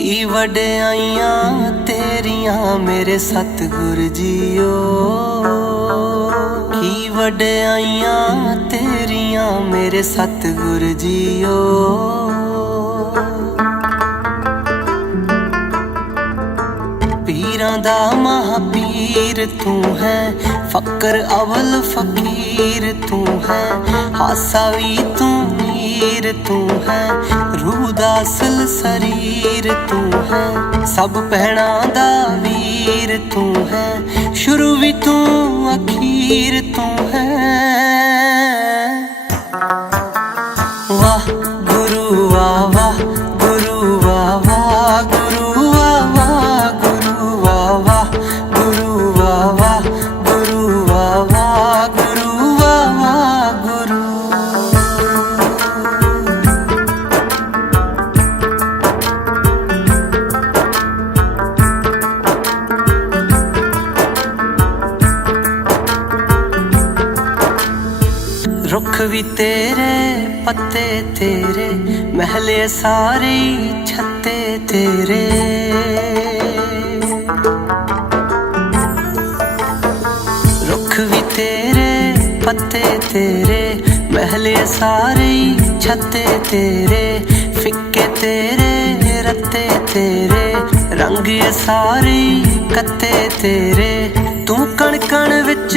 की वड्याइयां तेरियां मेरे सतगुर जीओ, की वड्याइयां तेरियां मेरे सतगुर जीओ। पीरां दा महापीर तू है, फकर अवल फकीर तू है, हासा भी तू मीर तू है, रूह दा असल शरीर तू है, सब भैणा दा वीर तू है, शुरू भी तू अखीर तू है। वाह गुरु वाह वाह गुरु वाह वाह गुरु वाह वाह गुरु वाह वाह गुरु वाह वाह गुरु वाह वाह गुरु वाह वाह गुरु। रुख भी तेरे पत्ते तेरे, महले सारे छत्ते तेरे, रुख भी तेरे पत्ते तेरे, महले सारे छत्ते तेरे, फिक्के तेरे रत्ते तेरे, रंग सारे कत्ते तेरे, तू कण कण विच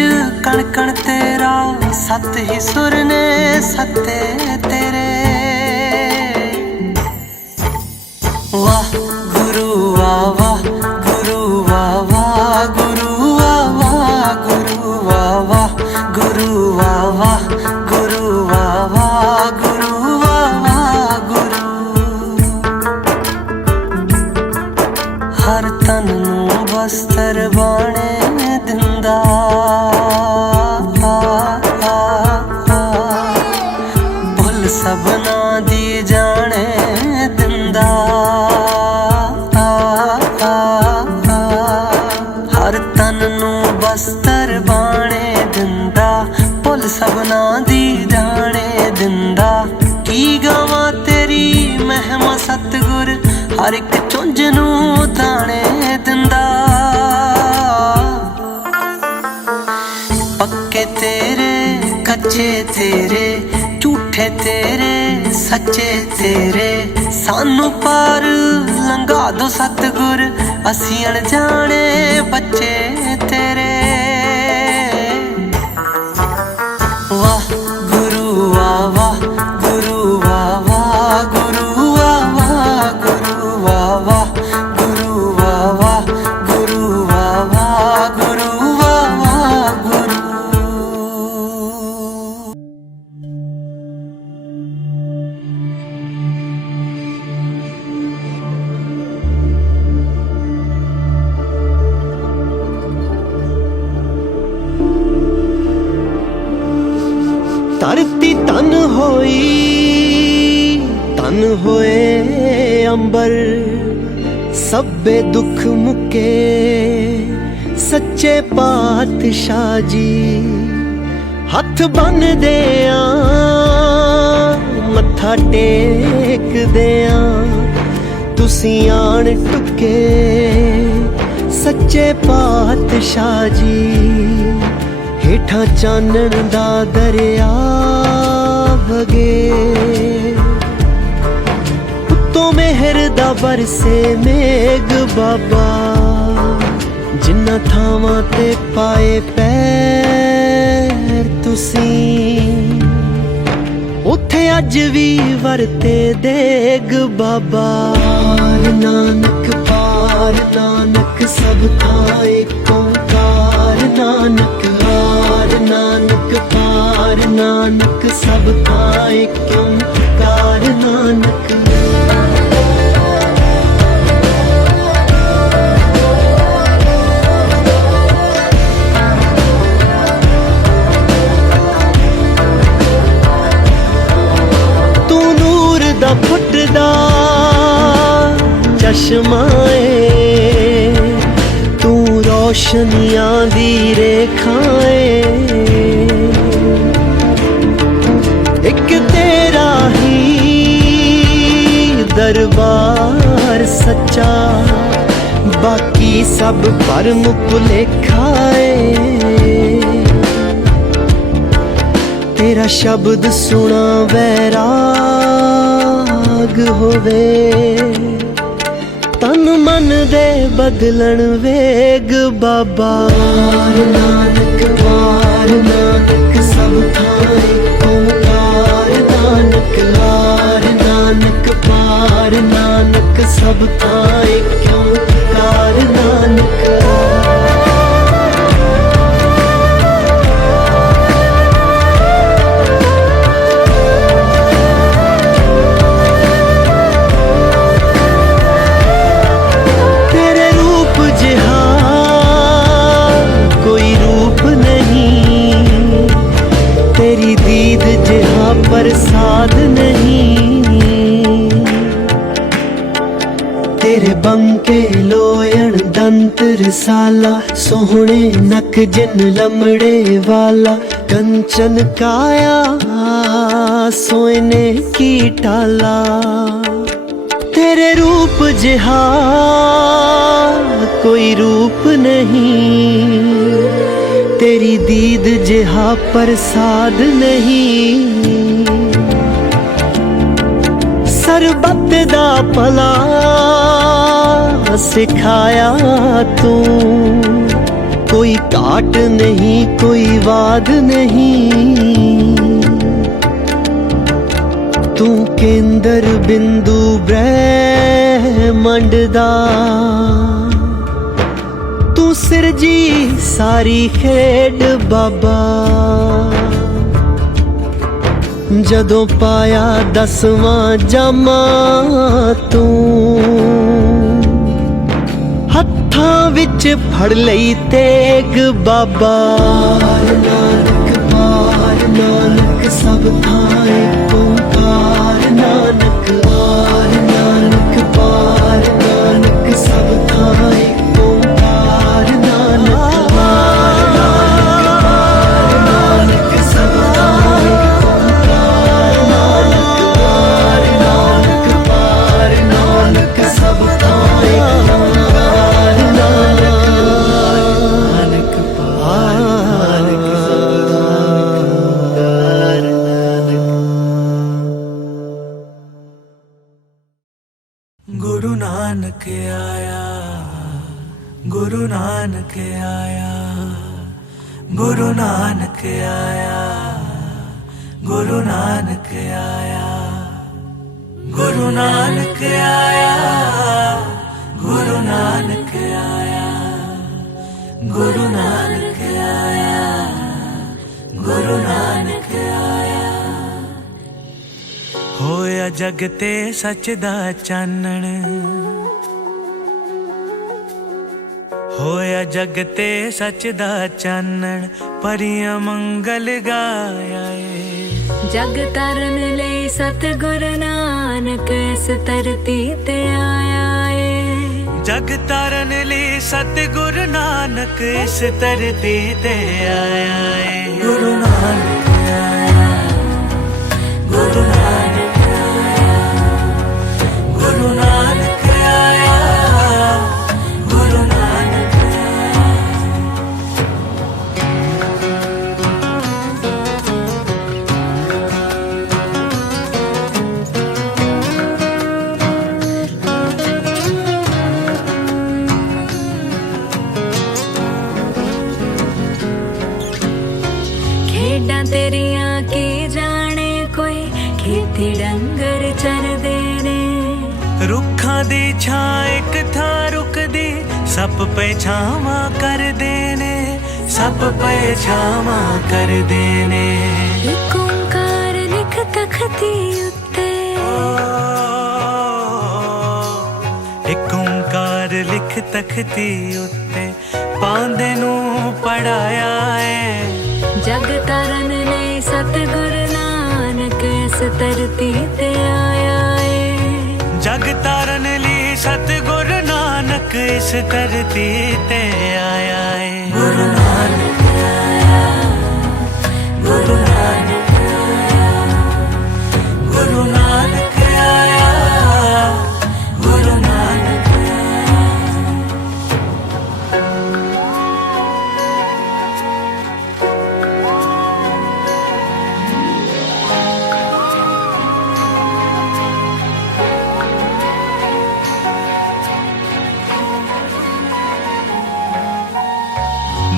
कण कण तेरा, सत ही सुर ने सत्ते तेरे। वाह गुरु वाह वाह गुरु वाह वाह गुरु वाह वाह गुरु वाह वाह गुरु वाह वाह गुरु वाह वाह गुरु वाह वाह गुरु। हर तन नूं बस्तर बाणे दिंदा, भुल सबना दी जाने दिंदा, हर तन नूं बस्तर बाणे दिंदा, भुल सबना दी जाने दिंदा। की गावां तेरी महिमा सतगुर, हर एक चुंझ नूं दाणे दिंदा। पक्के तेरे कच्चे तेरे, झूठे तेरे सच्चे तेरे, सानू पार लंघा दो सतगुर, असी अनजाने बच्चे तेरे। वाह गुरु वाह वाह गुरु वाह वाह गुरु वाह वाह गुरु वाह वाह गुरु वाह वाह गुरु वाह वाह गुरु वाह वाह गुरु। धरती तन होई तन होए अंबर, सब्बे दुख मुके सच्चे पातशाह जी। हथ बन देआ मत्था टेक देआ, तुसी आन टुके सच्चे पातशाह जी। हेठा चानण दा दरिया वगे, उत्तों मेहर दा बरसे मेघ बाबा, जिन्ना थावां ते पाए पैर तुसी, उत्थे अज भी वरते देग बाबा। पार नानक सब था एक ओंकार, नानक हार नानक पार नानक सब था एक ओंकार नानक। तू नूर दा फुटदा चश्माए, तू रोशनियां दी रेखाए, एक तेरा ही दरबार सच्चा, बाकी सब भरम भुलेखा है। तेरा शब्द सुना वैराग होवे, तन मन दे बदलन वेग बाबा। नानक वार नानक सब थाए ओंकार, नानक लार नानक पार, नानक सब थाए क्यों कार नानक। तेरी दीद जिहा प्रसाद नहीं, तेरे बंके लोयण दंत रसाला, सोहणे नक जिन लमड़े वाला, कंचन काया सोने की टाला। तेरे रूप जिहा कोई रूप नहीं, तेरी दीद जिहा प्रसाद नहीं। सरबत दा भला सिखाया तू, कोई घाट नहीं कोई वाद नहीं। तू केंद्र बिंदु ब्रह्मंड दा, तू सिरजी सारी खेड बाबा। जदों पाया 10वां जामा तू, हत्थां विच फड़ लई तेग बाबा। नानक पार नानक सब थाए ओंकार, नानक पार नानक पार, नानक सब थाए ओंकार, नानक पार नानक पार, नानक सब थाए ओंकार, नानक पार नानक पार, नानक सब थाए ओंकार, नानक पार नानक सब थाए ओंकार। गुरु नानक आया, गुरु नानक आया, गुरु नानक आया, गुरु नानक आया, गुरु नानक आया, गुरु नानक आया, गुरु नानक आया, गुरु नानक आया। होया जगते सच दा चानण, होया जगते सच दा चानण, परियां मंगल गाया ए। जग तरन ले सतगुर नानक इस धरती ते आया ए। जग तारन ले सतगुर नानक इस धरती ते आया है। गुरु नानक आया, गुरु नानक आया, गुरु नानक आया, गुरु नानक आया। खेडां तेरियां की जाने कोई, खेती डंगर चरदे ने। रुखां दी छां इक थां रुकदी, सप पे छावां कर देने, सप पे छावां कर देने। एक ओंकार लिख तखती उत्ते, एक ओंकार लिख तखती उत्ते, पांदे नूं पढ़ाया है। जग तरन ले सतगुर नानक इस धरती ते आया ए। जग तारन ली सतगुर नानक इस धरती ते आया है। गुरु नानक आया, गुरु नानक आया, गुरु नानक आया,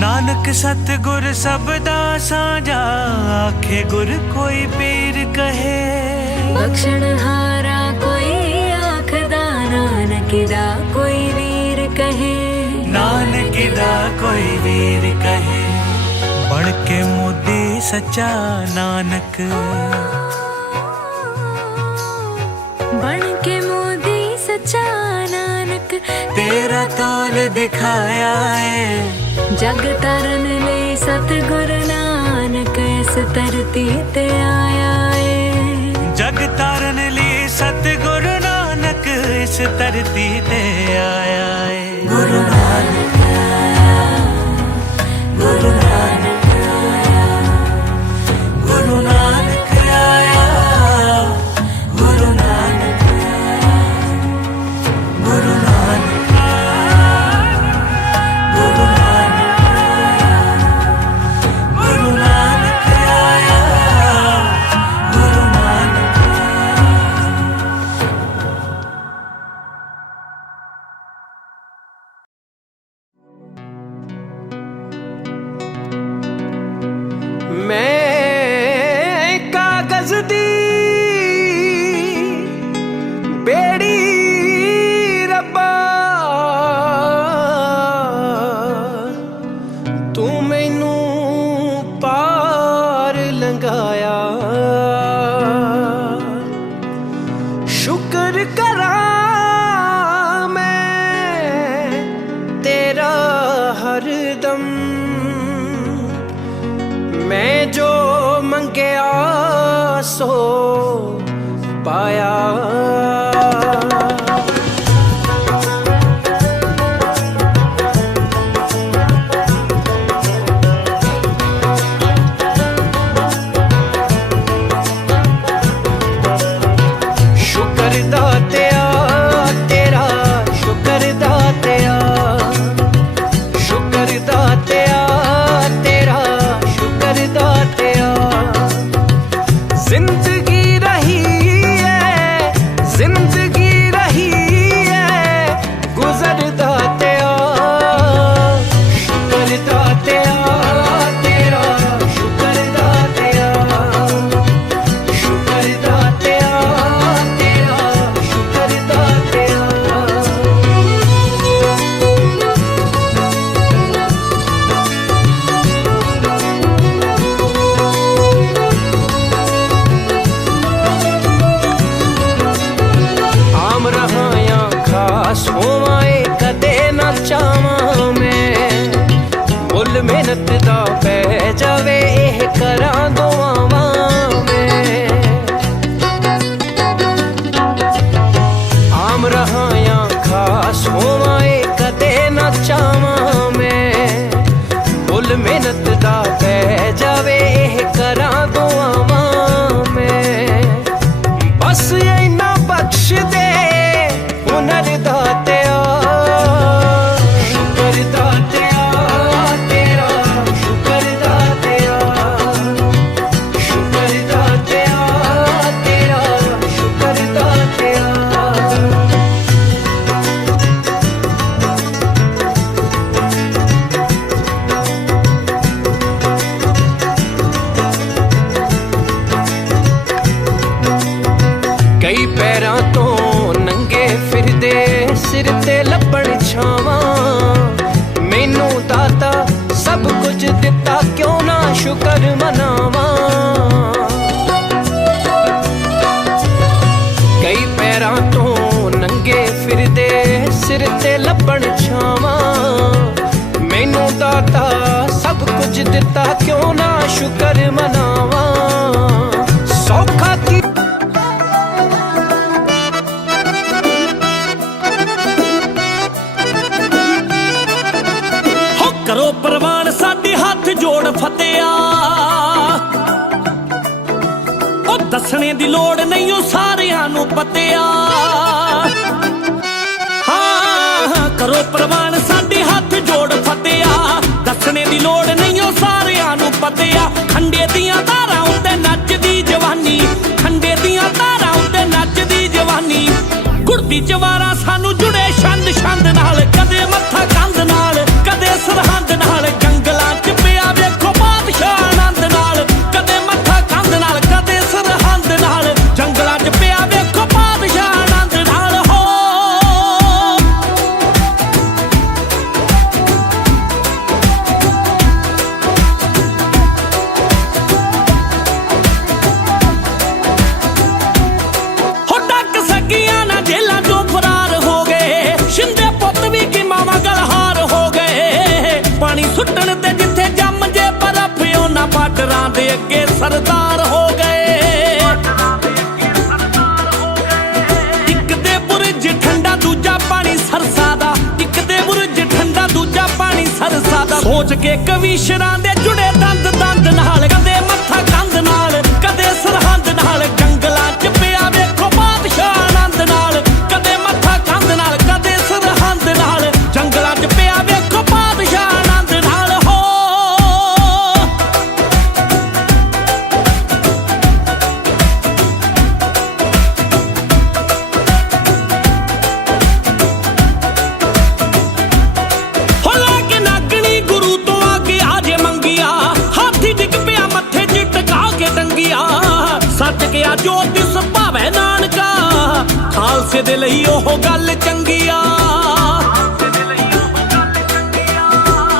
नानक सतगुर सबदा साझा, आखे गुर कोई पीर कहे। बख्शण हारा कोई आखदा, नानक दा कोई वीर कहे। नानक दा कोई वीर कहे। बन के मोदी सच्चा नानक, बन के मोदी सच्चा नानक, तेरा तौल दिखाया है। जग तरन ले सतगुर नानक, इस धरती ते आया है। जग तारन ले सतगुर नानक, इस धरती ते आया है। गुरु नानक आया, गुरु नानक आया, गुरु नानक आया, गुरु नानक आया, गुरु नानक आया, गुरु नानक आया, गुरु नानक आया, गुरु नानक आया। मैं कागज दी बेड़ी रब्बा, तू मैनू पार लंघाया। शुक्र करा मैं तेरा हरदम, मैं जो मंगया सो पाया। शुक्र दातिया तेरा, शुक्र दातिया, शुक्र दातिया तेरा, शुक्र दातिया। जिंदगी रही है, जिंदगी रही है, गुजर दातिया। शुक्र दातिया तेरा, शुक्र दातिया, शुक्र दातिया तेरा, शुक्र दातिया। आम रहा या खास होवाए कदे ना चावां मैं, मुल मेहनत दा पै जावे एह करां दुआवां मैं। आम रहा या खास होवाए कदे ना चावां मैं, मुल मेहनत दा पै जावे एह करां दुआवां मैं। बस इन्ना बख्श दे हुनर दातिया। शुक्र दातिया तेरा, शुक्र दातिया, शुक्र दातिया तेरा, शुक्र दातिया। कई पैरां तो नंगे फिरदे, सिर ते लब्बण छावां। मैनू दाता सब कुछ दिता, क्यों ना शुक्र मनावां। कई पैरां तो नंगे फिरदे, सिर ते लब्बण छावां। मैनू दाता सब कुछ दिता, क्यों ना शुक्र मनावां। सौखा की करो प्रवान साडे हाथ जोड़ फतेया, ओ दसने दी लोड़ नहीं ओ सारियां नू पतिया। हाँ करो प्रवान साडे हाथ जोड़ फतेया, दसने दी लोड़ नहीं ओ सारियां नू पतिया। खंडे दियां धारां उत्ते नचदी जवानी, खंडे दियां धारां उत्ते नचदी जवानी। गुड़दी जवारा सानू जुड़े छंद छंद नाल, कदे मत्था कंध नाल, कदे सरहंद नाल। जंगला सरदार हो गए। एक दे बुरज ठंडा दूजा पानी सरसा दा, एक दे बुरज ठंडा दूजा पानी सरसा दा। सोच के कवीशरां दे जुड़े दंद दंद नाल, कदे मत्था कंध नाल कदे सरहंद नाल। जंगलां च पिया वेखो बादशाह आनंद नाल, कदे मत्था कंध नाल कदे सरहंद नाल। जंगलां च पिया वेखो बादशाह आनंद नाल हो। के नागनी गुरु तो आके आजे मंगिया, हाथी डिग पिया मत्थे च टका के टंगिया। सच गया ज्योतिष भावे नानका, खालसे दे लई ओह गल चंगिया।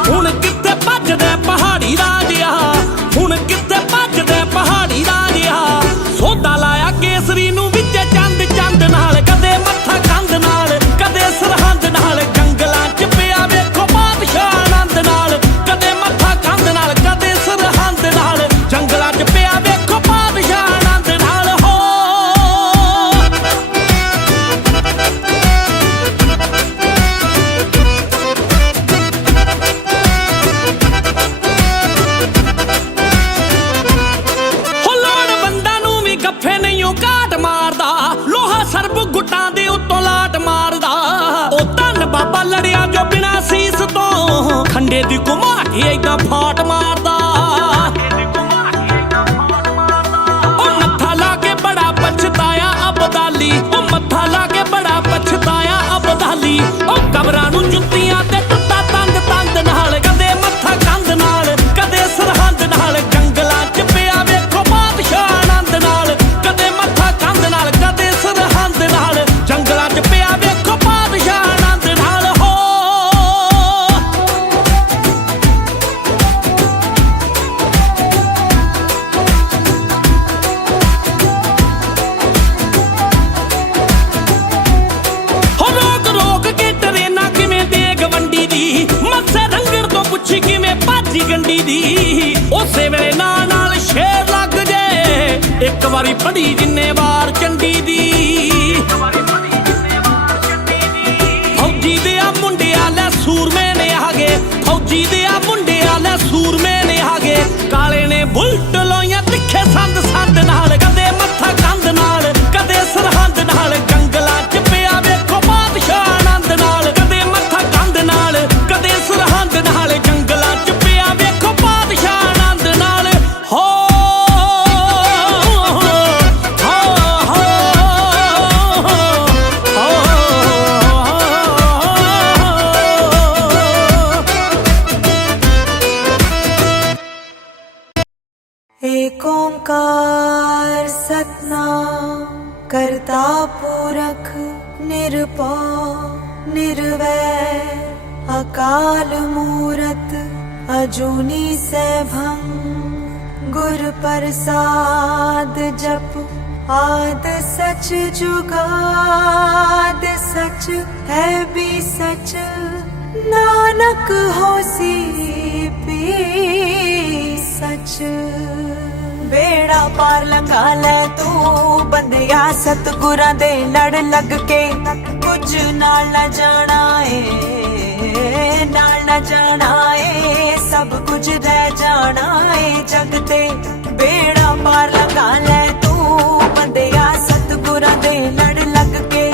हुण कित्थे भजदे पहाड़ी राजिया, हुण कित्थे भजदे पहाड़ी राजिया। सोदा लाया केसरी नूं विच चंद चंद नाल, कदे मत्था कंध नाल कदे सरहंद नाल। जंगलां च पिया वेखो बादशाह आनंद नाल, कदे मत्था कंध नाल कदे सरहंद नाल। जंगलां च पिया वेखो बादशाह आनंद नाल हो। ਲੋੜਵੰਦਾਂ ਨੂੰ ਵੀ ਗੱਫੇ ਨਹੀਂਓ ਘਾਟ ਮਾਰਦਾ, ਲੋਹਾ ਸਰਬ ਗੁੱਟਾਂ ਦੇ ਉੱਤੋਂ ਲਾਟ ਮਾਰਦਾ। ਉਹ ਧੰਨ ਬਾਬਾ ਲੜਿਆ ਜੋ ਬਿਨਾਂ ਸੀਸ ਤੋਂ, ਖੰਡੇ ਦੀ ਘੁਮਾ ਕੇ ਏਦਾਂ ਫਾਟ ਮਾਰਦਾ। ਉਹ ਮੱਥਾ ਲਾ ਕੇ ਬੜਾ ਪਛਤਾਇਆ ਅਬਦਾਲੀ, ਉਹ ਮੱਥਾ ਲਾ ਕੇ ਬੜਾ ਪਛਤਾਇਆ ਅਬਦਾਲੀ। ਉਹ ਕਬਰਾਂ ਨੂੰ ਜੁੱਤੀਆਂ ਤੇ ਟੁੱਟਾ ਤੰਦ ਤੰਦ ਨਾਲ, ਕਦੇ ਮੱਥਾ ਕੰਧ ਨਾਲ ਕਦੇ ਸਰਹੰਦ ਨਾਲ। ਜੰਗਲਾਂ ਚ ਪਿਆ ਵੇਖੋ ਬਾਦਸ਼ਾਹ ਆਨੰਦ ਨਾਲ, ਕਦੇ ਮੱਥਾ ਕੰਧ ਨਾਲ ਕਦੇ ਸਰਹੰਦ ਨਾਲ। ਜੰਗਲਾਂ ਚ ਪਿਆ ਵੇਖੋ ਬਾਦਸ਼ਾਹ ਆਨੰਦ ਨਾਲ ਹੋ। ਹੋ ਰੋਕ ਰੋਕ ਕੇ ਟਰੇਨਾਂ ਕਿਵੇਂ ਦੇਗ ਵੰਡੀ ਦੀ, ਮੱਸੇ ਰੰਗੜ ਤੋਂ ਪੁੱਛੀ ਕਿਵੇਂ ਭਾਜੀ ਗੰਡੀ ਦੀ। ਉਸੇ ਵੇਲੇ ਨਾਲ ਨਾਲ ਸ਼ੇਰ ਲੱਗ ਜੇ, ਇੱਕ ਵਾਰੀ ਪੜੀ ਜਿੰਨੇ ਵਾਰ ਚੰਡੀ ਦੀ। ਫੌਜੀ ਦੇ ਆ ਮੁੰਡਿਆਂ ਲੈ ਸੂਰਮੇ ਨੇ ਆਗੇ, ਫੌਜੀ ਦੇ ਆ ਮੁੰਡਿਆਂ ਲੈ ਸੂਰਮੇ ਨੇ ਆਗੇ। ਕਾਲੇ ਨੇ ਬੁਲਟ ਲੋਈਆਂ ਤਿੱਖੇ ਸੰਦ ਸੰਦ ਨਾਲ, ਕਦੇ ਮੱਥਾ ਕੰਧ ਨਾਲ ਕਦੇ ਸਰਹੰਦ ਨਾਲ। ਜੰਗਲਾਂ ਚ ਪਿਆ ਵੇਖੋ ਬਾਦਸ਼ਾਹ ਆਨੰਦ ਨਾਲ, ਕਦੇ ਮੱਥਾ ਕੰਧ ਨਾਲ ਕਦੇ ਸਰਹੰਦ ਨਾਲ। ਜੰਗਲਾਂ ਚ ਪਿਆ ਵੇਖੋ ਬਾਦਸ਼ਾਹ ਆਨੰਦ ਨਾਲ ਹੋ। एक ओंकार सतनाम करता पुरख निरभव निर्वैर अकाल मूरत अजूनी सैभं। गुर प्रसाद जप आद सच जुगाद सच है भी सच। नानक होसी भी सच। बेड़ा पार लंघा ले तू बंदिया सतगुरां दे लड़ लग के। कुछ नाल न जाना है नाल न जाना है, सब कुछ रह जाना है जग ते। बेड़ा पार लंघा ले तू बंदिया सतगुरां दे लड़ लग के।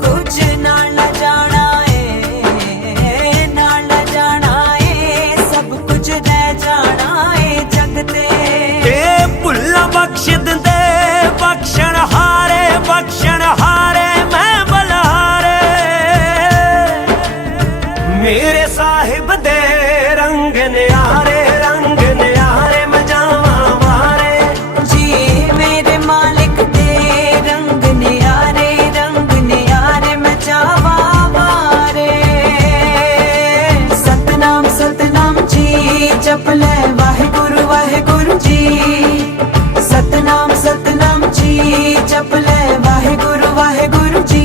कुछ नाल न जाना है नाल न जाना है, सब कुछ रह जाना है जग ते। भुल्ला बख्श दे बख्शण हारे मैं बलहारे। मेरे साहिब दे रंग न्यारे मैं जावा मारे। जी मेरे मालिक दे रंग न्यारे मैं जावा मारे। सतनाम सतनाम जी जप ले वाहिगुरु वाहिगुरु जी। सतनाम सतनाम जी जप ले वाहिगुरु वाहिगुरु जी।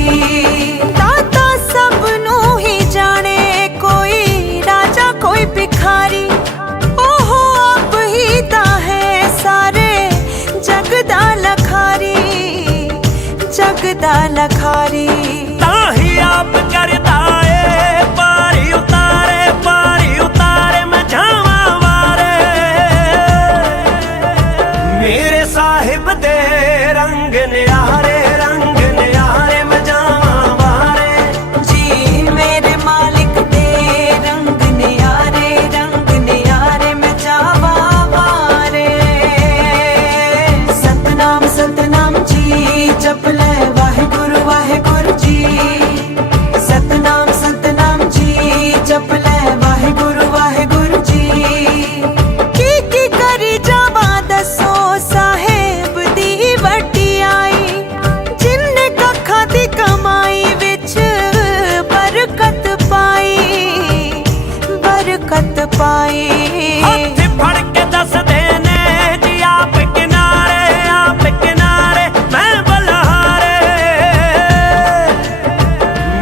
दाता सब नू ही जाने, कोई राजा कोई भिखारी। ओहो आप ही ता है सारे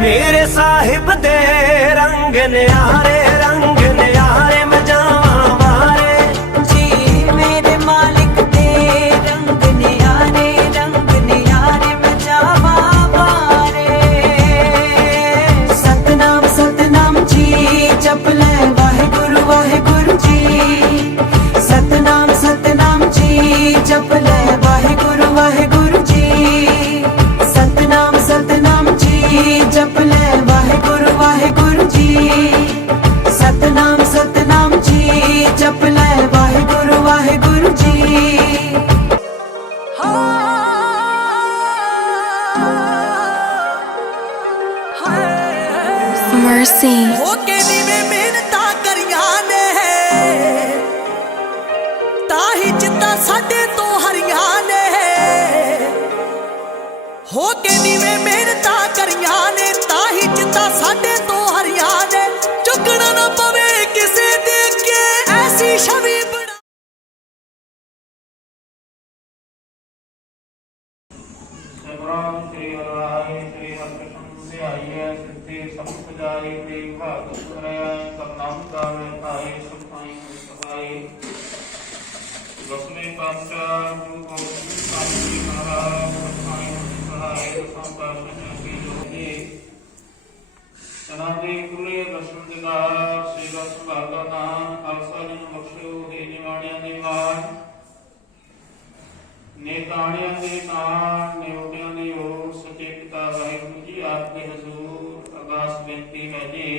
मेरे साहिब दे रंग न्यारे मैं जावां बारे। जी मेरे मालिक दे रंग न्यारे मैं जावां बारे। सतनाम सतनाम जी जप ले वाहिगुरु जी। सतनाम सतनाम जी जप ले वाहिगुरु जी। सतनाम सतनाम जी जप ले वाहिगुरु जी। सतनाम सतनाम जी जप ले वाहिगुरु जी। Mercy. ਹੋ ਕੇ ਨੀਵੇਂ ਮਿਹਨਤਾਂ ਕਰੀਆਂ ਨੇ ਤਾਂ ਹੀ ਜਿੱਤਾਂ ਸਾਡੇ ਤੋਂ ਹਰੀਆਂ ਨੇ। ਹੋ ਕੇ ਨੀਵੇਂ ਮਿਹਨਤਾਂ ਕਰੀਆਂ ਨੇ ਤਾਂ ਹੀ ਜਿੱਤਾਂ ਸਾਡੇ ਤੋਂ ਹਰੀਆਂ ਨੇ। ਝੁਕਣਾ ਨਾ ਪਵੇ ਕਿਸੇ ਦੇ ਅੱਗੇ ਐਸੀ ਛਵੀ ਬਣਾ। श्री हरिराय श्री हरकृष्ण से आइए सिद्धि सब जाई देव भाग सुरय करनाम गावे आए सुखाई सहाय दसवें पातशाह गुरु गोबिंद सिंह जी महाराज सुखाई सहाय संपादन की जोगी सनादि कुले दर्शन दिदार श्री रस भागा नाम खालसा जी ਨੂੰ ਬਖਸ਼ਿਓ हे ਨਿਵਾਣਿਆਂ ਦੇ ਮਾਣ नेताणियां दे नाम नियोटियां दी ओर सच्चे पिता वाहिगुरु जी आपके हजूर अरदास बेनती है जी।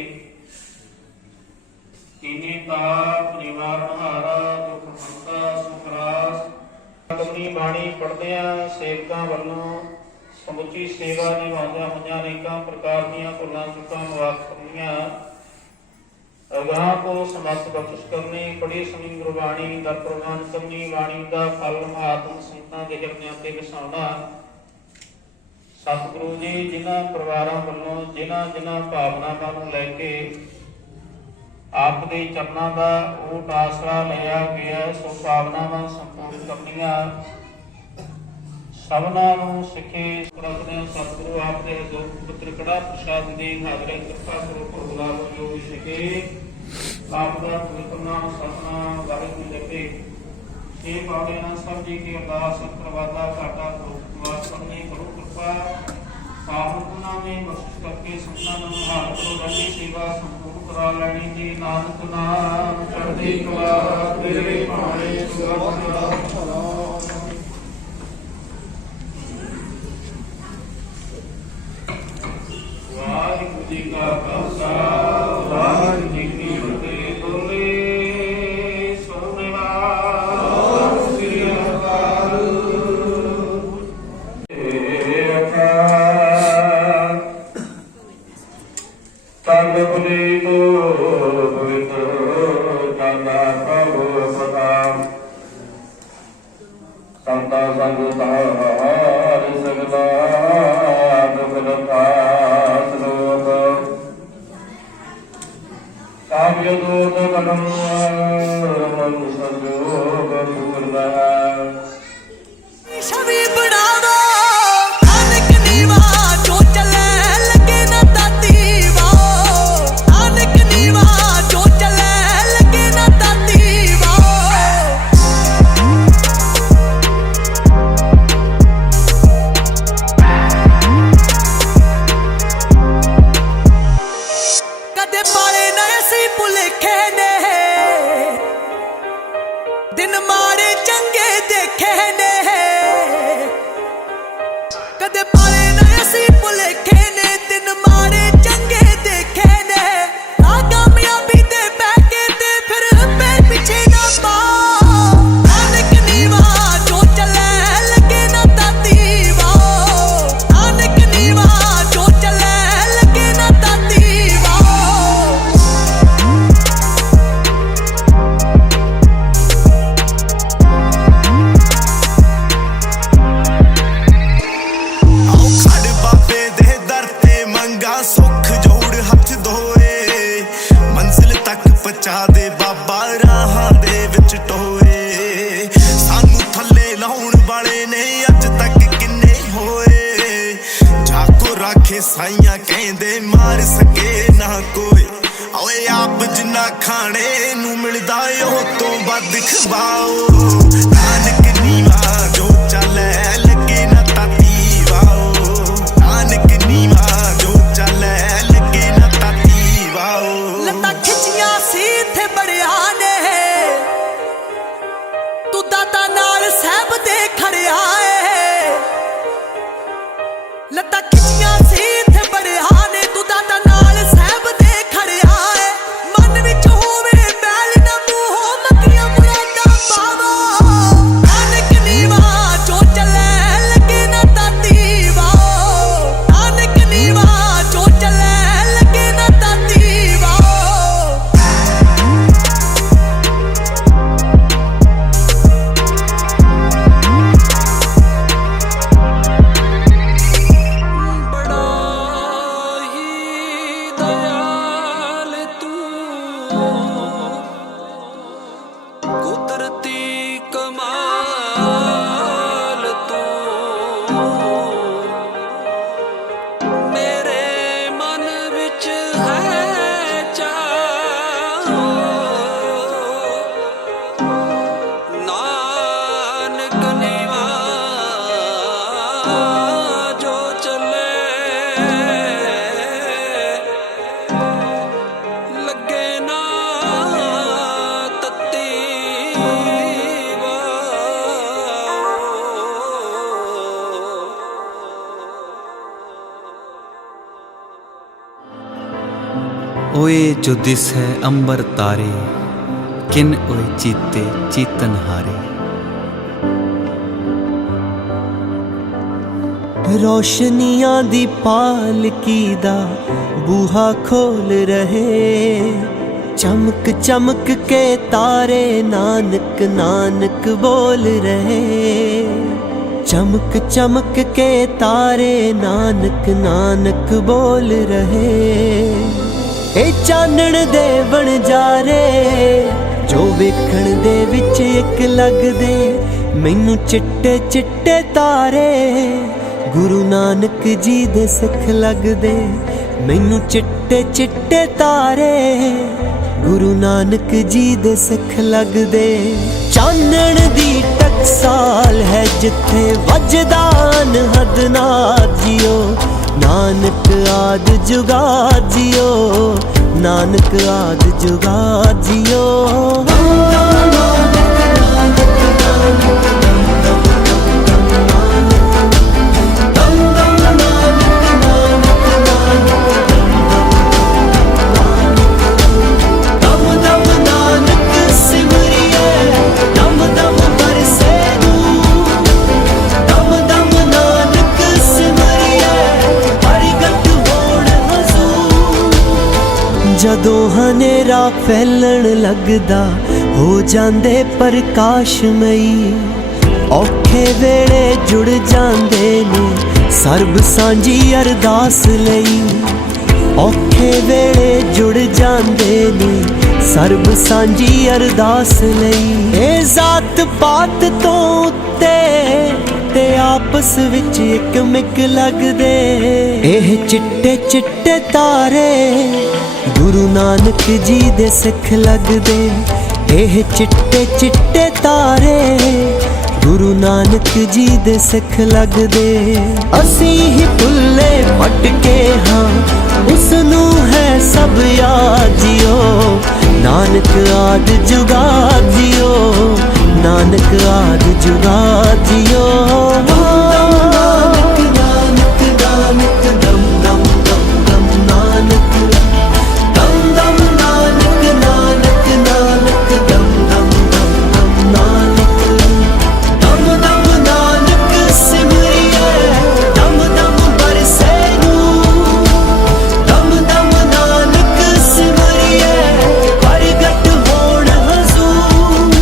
कीने ताप निवारण हारा दुख हंता सुखरास। अपनी बाणी पढ़दियां सेवकां वल्लों समुची सेवा निभाउंदियां होइयां अनेकां प्रकार दीयां भुलां चुकां माफ करनियां। अगाह को समर्थ बख्शिश करनी पढ़ी सुनी गुरबाणी दा प्रवान करनी। बाणी का फल महात्म संतां दे हिरदियां ते वसाउणा। सतगुरु जी जिन्हां परिवारां वल्लों जिन्हां भावनावां नूं लै के आप दे चरनां दा ओट आसरा लिया गया सो भावनावां संपूर्ण करनियां। सबनां नूं सिखे रखदे सतगुरु आप दे हजूर पुत्र कड़ा प्रसाद दी हाजरी कृपा करो भोला जो सिखे आप दा पवित्र नाम सतनाम वाहिगुरु जपे। छे पावड़ियां सब जी की अरदास करवादा घाटा वास करनी करो कृपा। पावन गुनाह में बख्शिश करके संतां नूं हाल करो रही सेवा संपूर्ण करा लैनी जी। नानक नाम चढ़दी कला तेरे भाणे सुगम भला। वाहिगुरु जी का खालसा वाहिगुरु जी की फतेह। बोले सोहणिवार श्री अकाल तन बोले तो पवित्र जाना प्रभु पता संता संग तार सगला दुखलता काव्य दूत कदम मनु संजोग पूर्ण छवि बना दो नानक नीवा जो चले लगे ना ताती वाओ। नानक नीवा जो चले लगे ना ताती वाओ। कदे पाले ना ऐसी भुलेखे ने दिन माड़े चंगे ਮਾਰ ਸਕੇ ਨਾ ਕੋਈ। ਓਏ ਆਪ ਜਿੰਨਾ ਖਾਣੇ ਨੂੰ ਮਿਲਦਾ ਉਹ ਤੋਂ ਵੱਧ ਖਵਾਓ। ਨਾਨਕ ਨੀਵਾ ਜੋ ਚੱਲੇ ਲੱਗੇ ਨਾ ਤਾਤੀ ਵਾਓ। ਨਾਨਕ ਨੀਵਾ ਜੋ ਚੱਲੇ ਲੱਗੇ ਨਾ ਤਾਤੀ ਵਾਓ। ਲੱਤਾਂ ਖਿੱਚੀਆਂ ਸੀ ਇੱਥੇ ਬੜਿਆ ਨੇ, ਤੂੰ ਦਾਦਾ ਨਾਲ ਸਹਿਬ ਦੇ ਖੜਿਆ ਏ। ਲੱਤਾਂ ਖਿੱਚੀਆਂ ਸੀ ਇੱਥੇ ਬੜਿਆ ਨੇ, ਤੂੰ ਦਾਦਾ ਨਾਲ ਸਹਿਬ ਦੇ ਖੜਿਆ ਏ। ਮਨ ਵਿੱਚ ਹੋਵੇ ਮੈਲ ਨਾ ਮੂੰਹੋਂ ਮੱਕੀਆਂ ਮੁਰਾਦਾਂ ਪਾਵੋ। ਨਾਨਕ ਨੀਵਾ ਜੋ ਚੱਲੇ ਲੱਗੇ ਨਾ ਤਾਤੀ ਵਾਓ। ਨਾਨਕ ਨੀਵਾ ਜੋ ਚੱਲੇ ਲੱਗੇ ਨਾ ਤਾਤੀ ਵਾਓ। ਬੜਾ ਹੀ ਦਇਆਲ ਤੂੰ, ਕੁਦਰਤੀ ਕਮਾਲ ਤੂੰ, ਮੇਰੇ ਮਨ ਵਿੱਚ ਹੈ ਚਾਹ। ਨਾਨਕ ਨੀਵਾ ਜੋ ਚੱਲੇ ਲੱਗੇ ਨਾ ਤੱਤੀ ਵਾਓ। ओए जो दिस है अंबर तारे, किन ओए चीते चीतन हारे। रोशनियां दी पालकी दा बूहा खोल रहे। चमक चमक के तारे नानक नानक बोल रहे। चमक चमक के तारे नानक नानक बोल रहे। ए चानण दे बन जा रे जो वेखण दे विच एक लगदे। मैनू चिट्टे चिट्टे तारे गुरु नानक जी दे सिख लगदे। मैनू चिट्टे चिट्टे तारे गुरु नानक जी दे सिख लगदे। चानण दी टकसाल है जिथे वजदा अनहद नाद जियो। नानक आद जुगा जियो। नानक आद जुगा जियो। ਜਦੋਂ ਹਨੇਰਾ ਫੈਲਣ ਲੱਗਦਾ ਹੋ ਜਾਂਦੇ ਪ੍ਰਕਾਸ਼ਮਈ। ਔਖੇ ਵੇਲੇ ਜੁੜ ਜਾਂਦੇ ਨੇ ਸਰਬ ਸਾਂਝੀ ਅਰਦਾਸ ਲਈ। ਔਖੇ ਵੇਲੇ ਜੁੜ ਜਾਂਦੇ ਨੇ ਸਰਬ ਸਾਂਝੀ ਅਰਦਾਸ ਲਈ। ਇਹ ਜ਼ਾਤ ਪਾਤ ਤੋਂ ਉੱਤੇ ਤੇ ਆਪਸ ਵਿੱਚ ਇੱਕ ਮਿਕ ਲੱਗਦੇ। ਇਹ ਚਿੱਟੇ ਚਿੱਟੇ ਤਾਰੇ ਗੁਰੂ ਨਾਨਕ ਜੀ ਦੇ ਸਿੱਖ ਲੱਗਦੇ। ਇਹ ਚਿੱਟੇ ਚਿੱਟੇ ਤਾਰੇ ਗੁਰੂ ਨਾਨਕ ਜੀ ਦੇ ਸਿੱਖ ਲੱਗਦੇ। ਅਸੀਂ ਹੀ ਭੁੱਲੇ ਭਟਕੇ ਹਾਂ ਉਸ ਨੂੰ ਹੈ ਸਭ ਯਾਦ ਜਿਓ। ਨਾਨਕ ਆਦ ਜੁਗਾ ਜਿਓ। ਨਾਨਕ ਆਦ ਜੁਗਾ ਜਿਓ। ਨਾਨਕ ਨਾਨਕ ਨਾਨਕ ਦਮ ਦਮ ਦਮ ਦਮ ਨਾਨਕ। ਦਮ ਦਮ ਨਾਨਕ ਨਾਨਕ ਨਾਨਕ ਦਮ ਦਮ ਦਮ ਦਮ ਨਾਨਕ। ਦਮ ਦਮ ਨਾਨਕ ਸਿਮਰਿਏ ਦਮ ਦਮ ਬਰਸੇ ਨੂੰ। ਦਮ ਦਮ ਨਾਨਕ ਸਿਮਰਿਏ ਪ੍ਰਗਟ ਹੋਣ ਹਜ਼ੂਰ।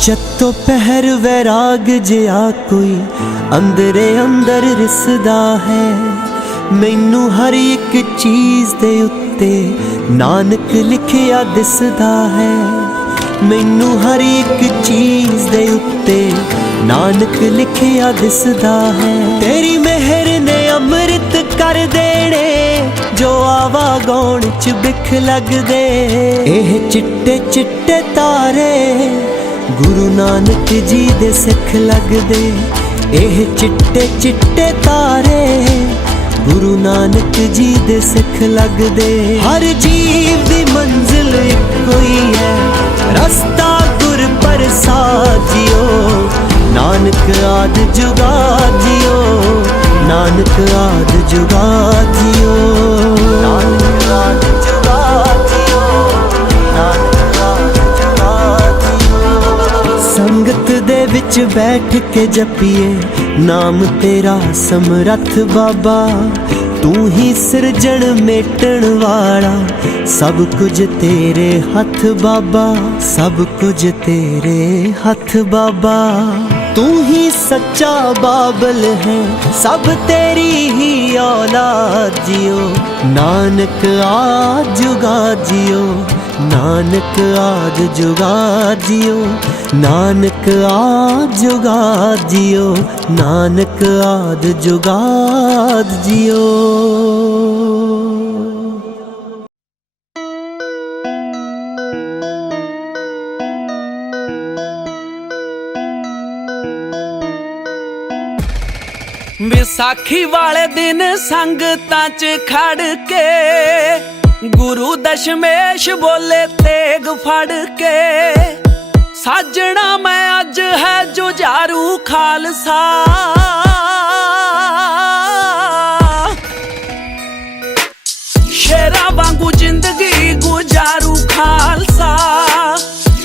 ਚੱਤੋ ਪਹਿਰ ਵੈਰਾਗ ਜਿਹਾ ਕੋਈ ਅੰਦਰੇ ਅੰਦਰ ਰਿਸਦਾ ਹੈ। ਮੈਨੂੰ ਹਰ ਇੱਕ ਚੀਜ਼ ਦੇ ਉੱਤੇ ਨਾਨਕ ਲਿਖਿਆ ਦਿਸਦਾ ਹੈ। ਮੈਨੂੰ ਹਰ ਇੱਕ ਚੀਜ਼ ਦੇ ਉੱਤੇ ਨਾਨਕ ਲਿਖਿਆ ਦਿਸਦਾ ਹੈ। ਤੇਰੀ ਮਿਹਰ ਨੇ ਅੰਮ੍ਰਿਤ ਕਰ ਦੇਣੇ ਜੋ पाउण च बिख लगदे। एह चिट्टे चिट्टे तारे गुरु नानक जी दे सिख लगदे। एह चिट्टे चिट्टे तारे गुरु नानक जी दे सिख लगदे। हर जीव दी मंजिल इक्को ही है, रस्ता गुर प्रसाद जियो। नानक आद जुगा जियो, नानक आद जुगा जियो, नानक आद जुगा जियो, नानक आद जुगा जियो। संगत दे विच बैठ के जपिए नाम तेरा समरथ बाबा। तू ही सिरजण मेटण वाला, सब कुछ तेरे हथ बाबा, सब कुछ तेरे हथ बाबा। तू ही सच्चा बाबल है, सब तेरी ही औलाद जियो। नानक आद जुगा जियो, नानक आद जुगा जियो, नानक आद जुगा जियो, नानक आद जुगा जियो। विसाखी वाले दिन संगतां च खड़ के गुरु दशमेश बोले तेग फड़ के। साजना मैं अज है जुझारू खालसा, शेरा वांगू जिंदगी गुजारू खालसा,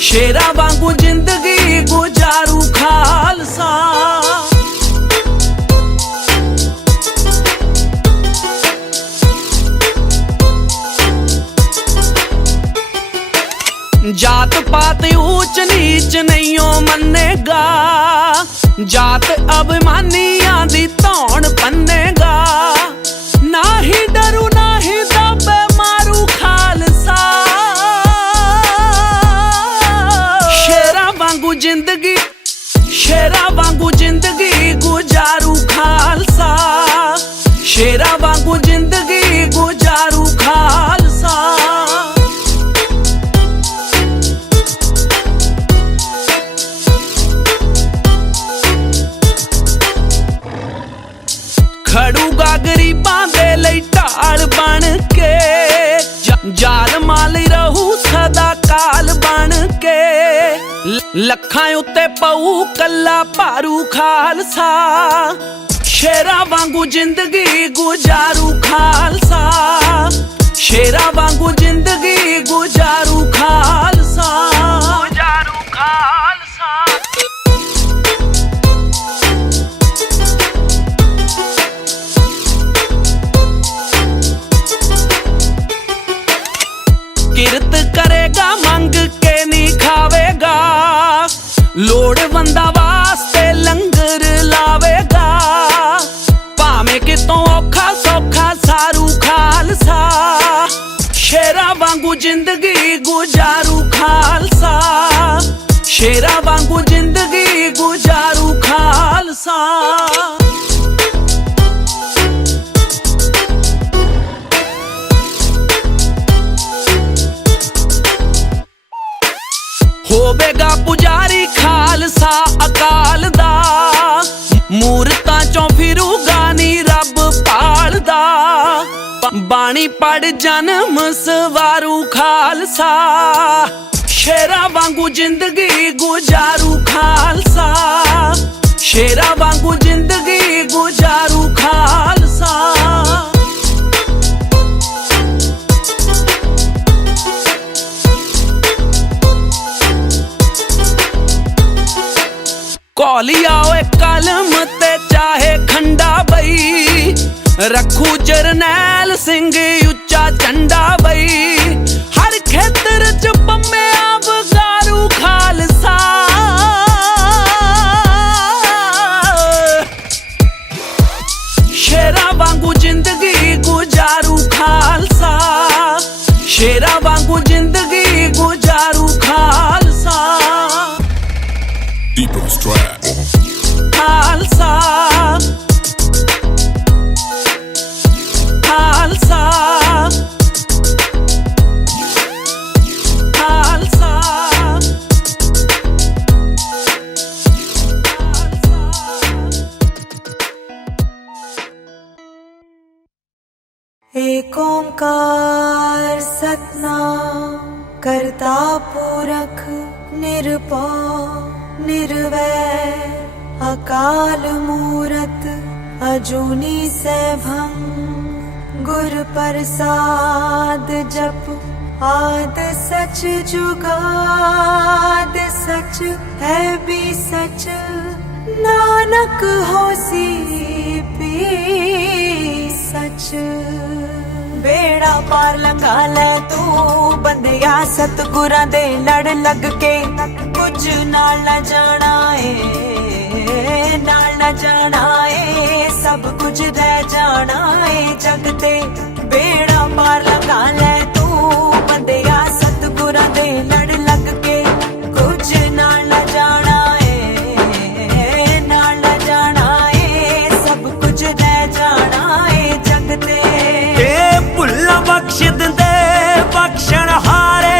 शेरा वांगू जिंदगी गुजारू खालसा। जात पात ऊंच नीच नहीं मन्नेगा, जात अभिमानियां दी धौन पन्नेगा। ना ही डरू ना ही दबे मारू खालसा, शेरा वांगू जिंदगी, शेरा वांगू जिंदगी गुजारू खालसा, शेरा वांगू जिंदगी गुजारू खालसा। खड़ूगा गरीबां दे लई ढाल बन के, जालमां लई रहू सदा काल बन के। लखां उत्ते पऊ कल्ला भारू खालसा, शेरा वांगू जिंदगी गुजारू खालसा, शेरा वांगू जिंदगी गुजारू खालसा, गुजारू खालसा। किरत करेगा मंग के नहीं खावेगा, लोड़वंदा वास्ते लंगर लावेगा। भावें कितों औखा सौखा सारू खालसा, शेरा वांगू जिंदगी गुजारू खालसा, शेरा वांगू जिंदगी गुजारू खालसा। होवेगा पुजारी खालसा अकाल दा, मूरतां चों फिरूगा नी रब पालदा। बाणी पढ़ जन्म सवारू खालसा, शेरा वांगू जिंदगी गुजारू खालसा, शेरा वांगू जिंदगी गुजारू खालसा। कौलिया ओए कलम ते चाहे खंडा बई, रखू जरनैल सिंह उच्चा झंडा बई। हर खेतर च पम्मेआ वगारू खालसा, शेरा वांगू जिंदगी गुजारू खालसा, शेरा वांगू जिंदगी गुजारू खालसा। Deeper's track. खालसा, खालसा, ओंकार सतनाम करता पुरख निरभौ निर्वैर अकाल मूरत अजूनी सैभं गुर प्रसाद जप आद सच जुगाद सच है भी सच नानक होसी भी सच। बेड़ा पार लंघा ले तू बंदिया सतगुरां दे लड़ लग के कुछ नाल न जाना है नाल न जाना है सब कुछ रह जाना है जग ते। बेड़ा पार लंघा ले तू बंदिया सतगुरां दे लड़ लग के कुछ नाल न जाना है नाल न जाना है सब कुछ रह जाना है जग ते। भुल्ला बख्श दिंदे बख्शण हारे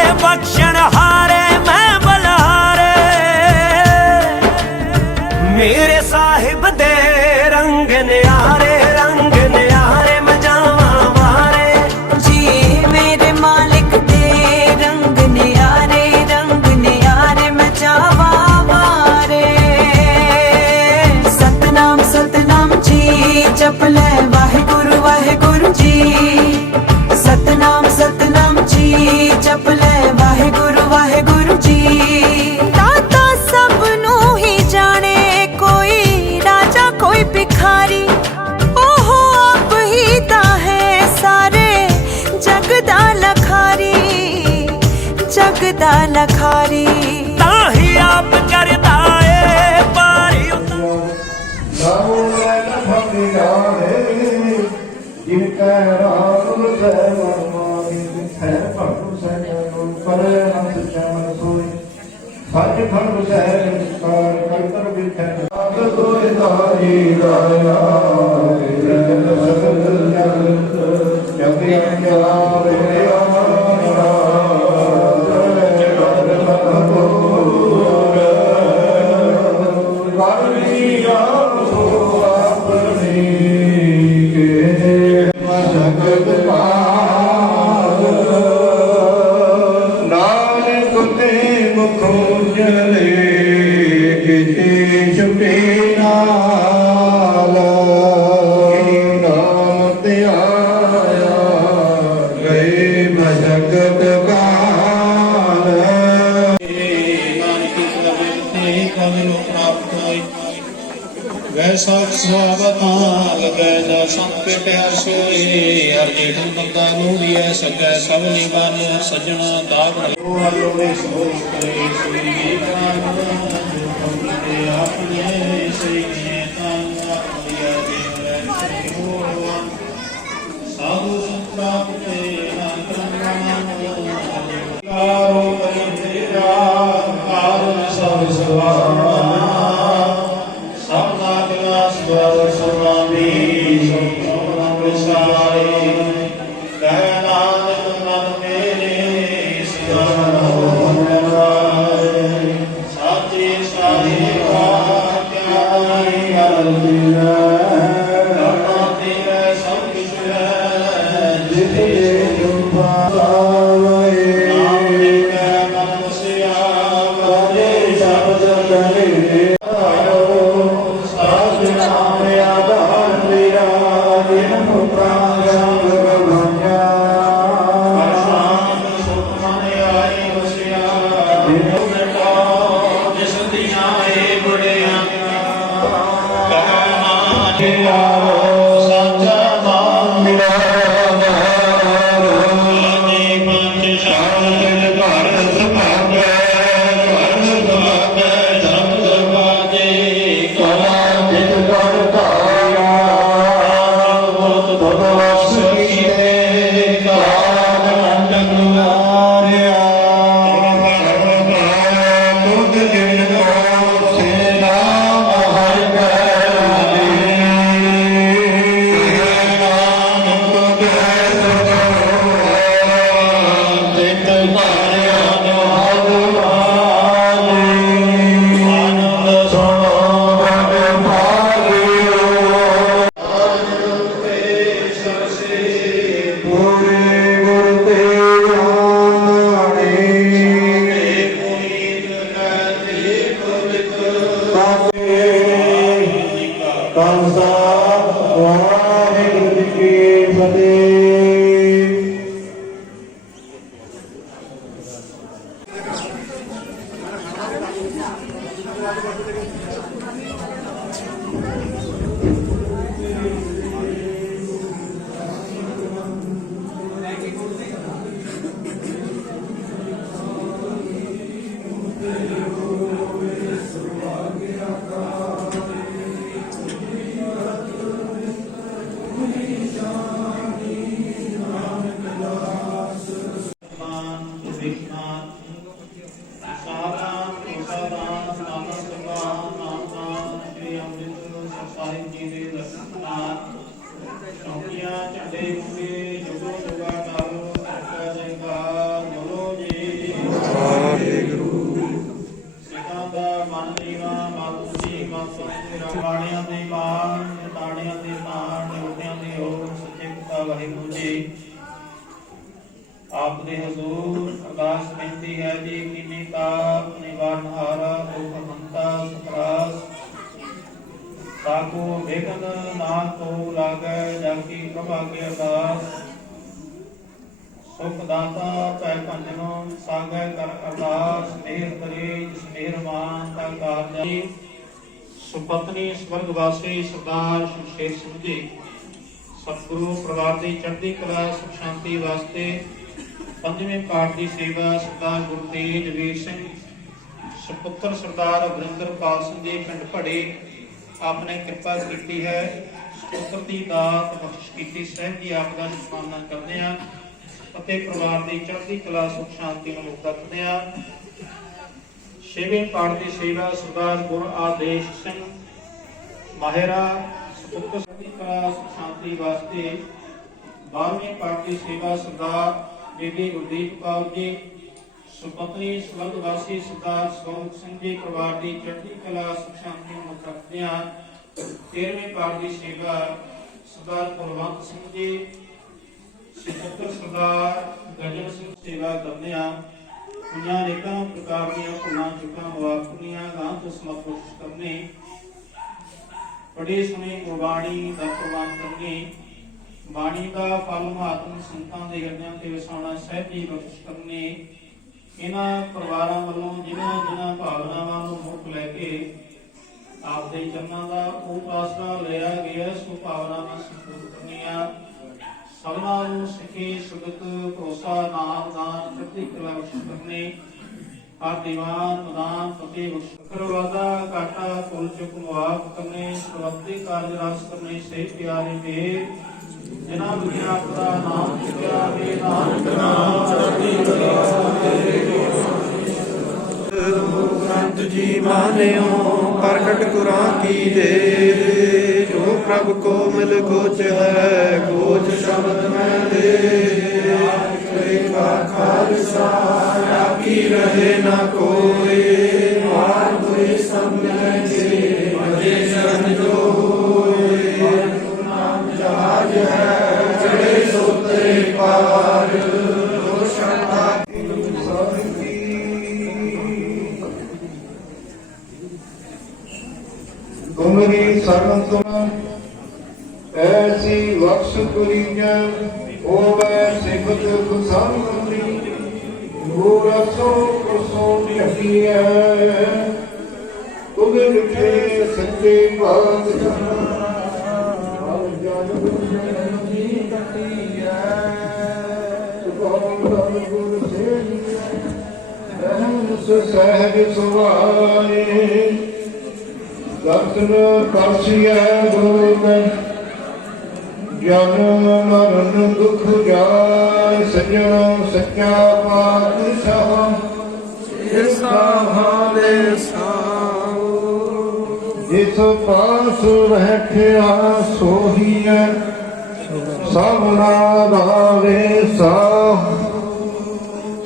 मैं बलहारे मेरे साहिब दे रंग न्यारे मैं जावा मारे जी मेरे मालिक दे रंग न्यारे मैं जावा मारे। सतनाम सतनाम जी जप ले वाहिगुरु वाहिगुरु जी सतनाम सतनाम जी जप ले वाहिगुरु वाहिगुरु जी। दाता सब नू ही जाने कोई राजा कोई भिखारी ओहो आप ही ता है सारे जग दा लखारी ताही आप करता है पारी जिनका राम है भगत पर हंस श्याम सोई सच खंड सहकार कर बिठे सोई तारी राया वैसा स्वागता लगे जा संकट हर सोए हर जेठ बंदा नूरी है सके सब निबन सजना दाग वालों सो करे सोई अपने सही साधु प्राप्त सब सवा ਆਪ ਦੇ ਹਜ਼ੂਰ ਅਰਦਾਸ ਬੇਨਤੀ ਹੈ ਜੀ ਕੀਨੀ ਤਾਪ ਨਿਵਾਰਨਹਾਰਾ ਦੁਖ ਹੰਤਾ ਸਤਰਾਸ ਤਾਕੋ ਬੇਗਨ ਨਾ ਕੋ ਲਾਗੈ ਜਾਕੀ ਪ੍ਰਭਾ ਕੇ ਅਰਦਾਸ ਸੁਖ ਦਾਤਾ ਪੈ ਭੰਜਨੋ ਸਾਗੈ ਕਰ ਅਰਦਾਸ ਮਿਹਰ ਕਰੇ ਜਿਸ ਮਿਹਰਬਾਨ ਦਾ ਕਾਰਜ ਸੁਪਤਨੀ ਸਵਰਗ ਵਾਸੀ ਸਰਦਾਰ ਸ਼ਮਸ਼ੇਰ ਸਿੰਘ ਜੀ ਸਤਿਗੁਰੂ ਪਰਿਵਾਰ ਦੀ ਚੜ੍ਹਦੀ ਕਲਾ ਸੁਖ ਸ਼ਾਂਤੀ ਵਾਸਤੇ ਪੰਜਵੇਂ ਪਾਠ ਦੀ ਸੇਵਾ ਸਰਦਾਰ ਗੁਰਤੇਜ ਵੀਰ ਸਿੰਘ ਸੁਪੁੱਤਰ ਸਰਦਾਰ ਅਵਰਿੰਦਰਪਾਲ ਸਿੰਘ ਜੀ ਪਿੰਡ ਭੜੇ ਆਪਨੇ ਕਿਰਪਾ ਕੀਤੀ ਹੈ ਸੁਪੁੱਤਰ ਦੀ ਦਾਤ ਬਖਸ਼ ਕੀਤੀ ਸਹਿਬ ਜੀ ਆਪ ਦਾ ਸ਼ੁਕਰਾਨਾ ਕਰਦੇ ਹਾਂ ਅਤੇ ਪਰਿਵਾਰ ਦੀ ਚੜ੍ਹਦੀ ਕਲਾ ਸੁਖ ਸ਼ਾਂਤੀ ਨੂੰ ਮੁਕਤ ਰੱਖਦੇ ਹਾਂ। ਛੇਵੇਂ ਪਾਠ ਦੀ ਸੇਵਾ ਸਰਦਾਰ ਗੁਰ ਆਦੇਸ਼ ਸਿੰਘ ਮਾਹਿਰਾ ਸੁਪੁੱਤਰ ਚੜ੍ਹਦੀ ਕਲਾ ਸੁਖ ਸ਼ਾਂਤੀ ਵਾਸਤੇ 12ਵੇਂ ਪਾਠ ਦੀ ਸੇਵਾ ਸਰਦਾਰ ਬੀਬੀ ਗੁਰਦੀਪ ਕੌਰ ਜੀ ਸੁਪਤਨੀ ਸਵਰਗ ਵਾਸੀ ਸਰਦਾਰ ਸੋਹਣ ਸਿੰਘ ਜੀ ਪਰਿਵਾਰ ਦੀ ਚੜ੍ਹਦੀ ਕਲਾ ਸੁਖ ਸ਼ਾਂਤੀ ਨੂੰ ਮੁਕਤ ਰੱਖਦੇ ਹਾਂ। 13ਵੇਂ ਪਾਠ ਦੀ ਸੇਵਾ ਸਰਦਾਰ ਕੁਲਵੰਤ ਸਿੰਘ ਜੀ ਸੁਪੁੱਤਰ ਸਰਦਾਰ ਗਜਨ ਸਿੰਘ ਸੇਵਾ ਕਰਦੇ ਹਾਂ। ਪੁੰਨਾਂ ਅਨੇਕਾਂ ਪ੍ਰਕਾਰ ਦੀਆਂ ਭੁੱਲਾਂ ਚੁੱਕਾਂ ਮੁਆਫੀਆਂ ਗਾਂ ਤੋਂ ਸਮਰਪਿਤ ਕਰਨੇ ਬੜੀ ਸੁਣੀ ਗੁਰਬਾਣੀ ਦਾ ਪ੍ਰਵਾਨ ਕਰਨੀ ਬਾਣੀ ਦਾ ਫਲ ਮਹਾਤਮ ਸੰਤਾਂ ਦੇ ਹਿਰਦਿਆਂ ਤੇ ਵਸਾਉਣਾ ਸਹਿਜ ਜੀ ਬਖਸ਼ ਕਰਨੇ ਇਹਨਾਂ ਪਰਿਵਾਰਾਂ ਵੱਲੋਂ ਜਿਨ੍ਹਾਂ ਭਾਵਨਾਵਾਂ ਨੂੰ ਮੁੱਖ ਲੈ ਕੇ ਆਪ ਦੇ ਚਰਨਾਂ ਦਾ ਉਹ ਆਸਰਾ ਲਿਆ ਗਿਆ ਸੋ ਭਾਵਨਾਵਾਂ ਸੰਪੂਰਨ ਕਰਨੀਆਂ ਸਭਨਾਂ ਨੂੰ ਸਿੱਖੀ ਸੁਗਤ ਭਰੋਸਾ ਨਾਮ ਦਾਨ ਚੜ੍ਹਦੀ ਕਲਾ ਬਖਸ਼ ਕਰਨੀ ਹਰ ਦੀਵਾਨ ਮਦਾਨ ਫਤਿਹ ਬਖਸ਼ ਕਰਵਾਦਾ ਕਾਟਾ ਫੁੱਲ ਚੁੱਕ ਮੁਆਫ ਕਰਨੇ ਸਰਵਤੀ ਕਾਰਜ ਰਾਸ ਕਰਨੇ ਸਹੀ ਪਿਆਰੇ ਮੇਰ ਜਿਨ੍ਹਾਂ ਦੁਨੀਆ ਦਾ ਨਾਮ ਚੁੱਕਿਆ ਵੇ ਨਾਨਕ ਨਾਮ ਚੜ੍ਹਦੀ ਕਲਾ ਗ੍ਰੰਥ ਜੀ ਮਾਨਿਓ ਪ੍ਰਗਟ ਕੁਰਾਂ ਕੀ ਦੇ ਜੋ ਪ੍ਰਭ ਕੋ ਮਿਲ ਗੋਚ ਹੈ ਗੋਚ ਸ਼ਬਦ ਮੈਂ ਦੇ ਆਖੇ ਕਾ ਖਾਲਸਾ ਆਕੀ ਰਹੇ ਨਾ ਕੋਈ ਮਾਰ ਹੋਏ ਸਭ ਮਿਲੈ ਜੇ ਮਜੇ ਸ਼ਰਨ ਜੋ ਹੋਏ ਨਾਮ ਜਹਾਜ ਹੈ ਚੜੇ ਸੋਤਰੇ ਪਾਰ ਜੋ ਸ਼ਰਤਾ ਗੁਮਰੀ ਸਰਨ ਤੁਮ ਐਸੀ ਬਖਸ਼ ਕੁਰੀਆਂ ਹੋਵੇ ਸਿਫਤ ਖੁਸਾਮੀ ਗੁਰਸੋ ਕੁਸੋ ਢੀਐ ਤੁਧ ਲਿਖੇ ਸੱਚੇ ਪਾਤਸ਼ਾਹ ਹਰ ਜਨ ਗੁਰੂ ਜੀ ਕਟੀਐ ਸੁਭਾਨ ਗੁਰ ਸੇਵੀਐ ਰਹਿਮੁ ਸਹਿਜ ਸੁਭਾਏ ਦਰਸ਼ਨ ਕਰਸੀਐ ਗੁਰ ਜਨਮ ਮਰਨ ਦੁਖ ਜਾਇ ਸਜਣ ਸੱਚਾ ਪਾਤਸ਼ਾਹ ਇਸ ਹਾਲੇ ਸਾਉ ਜਿਸ ਪਾਸ ਬੈਠਿਆ ਸੋਹੀਐ ਸਭਨਾ ਦਾ ਵੇਸਾ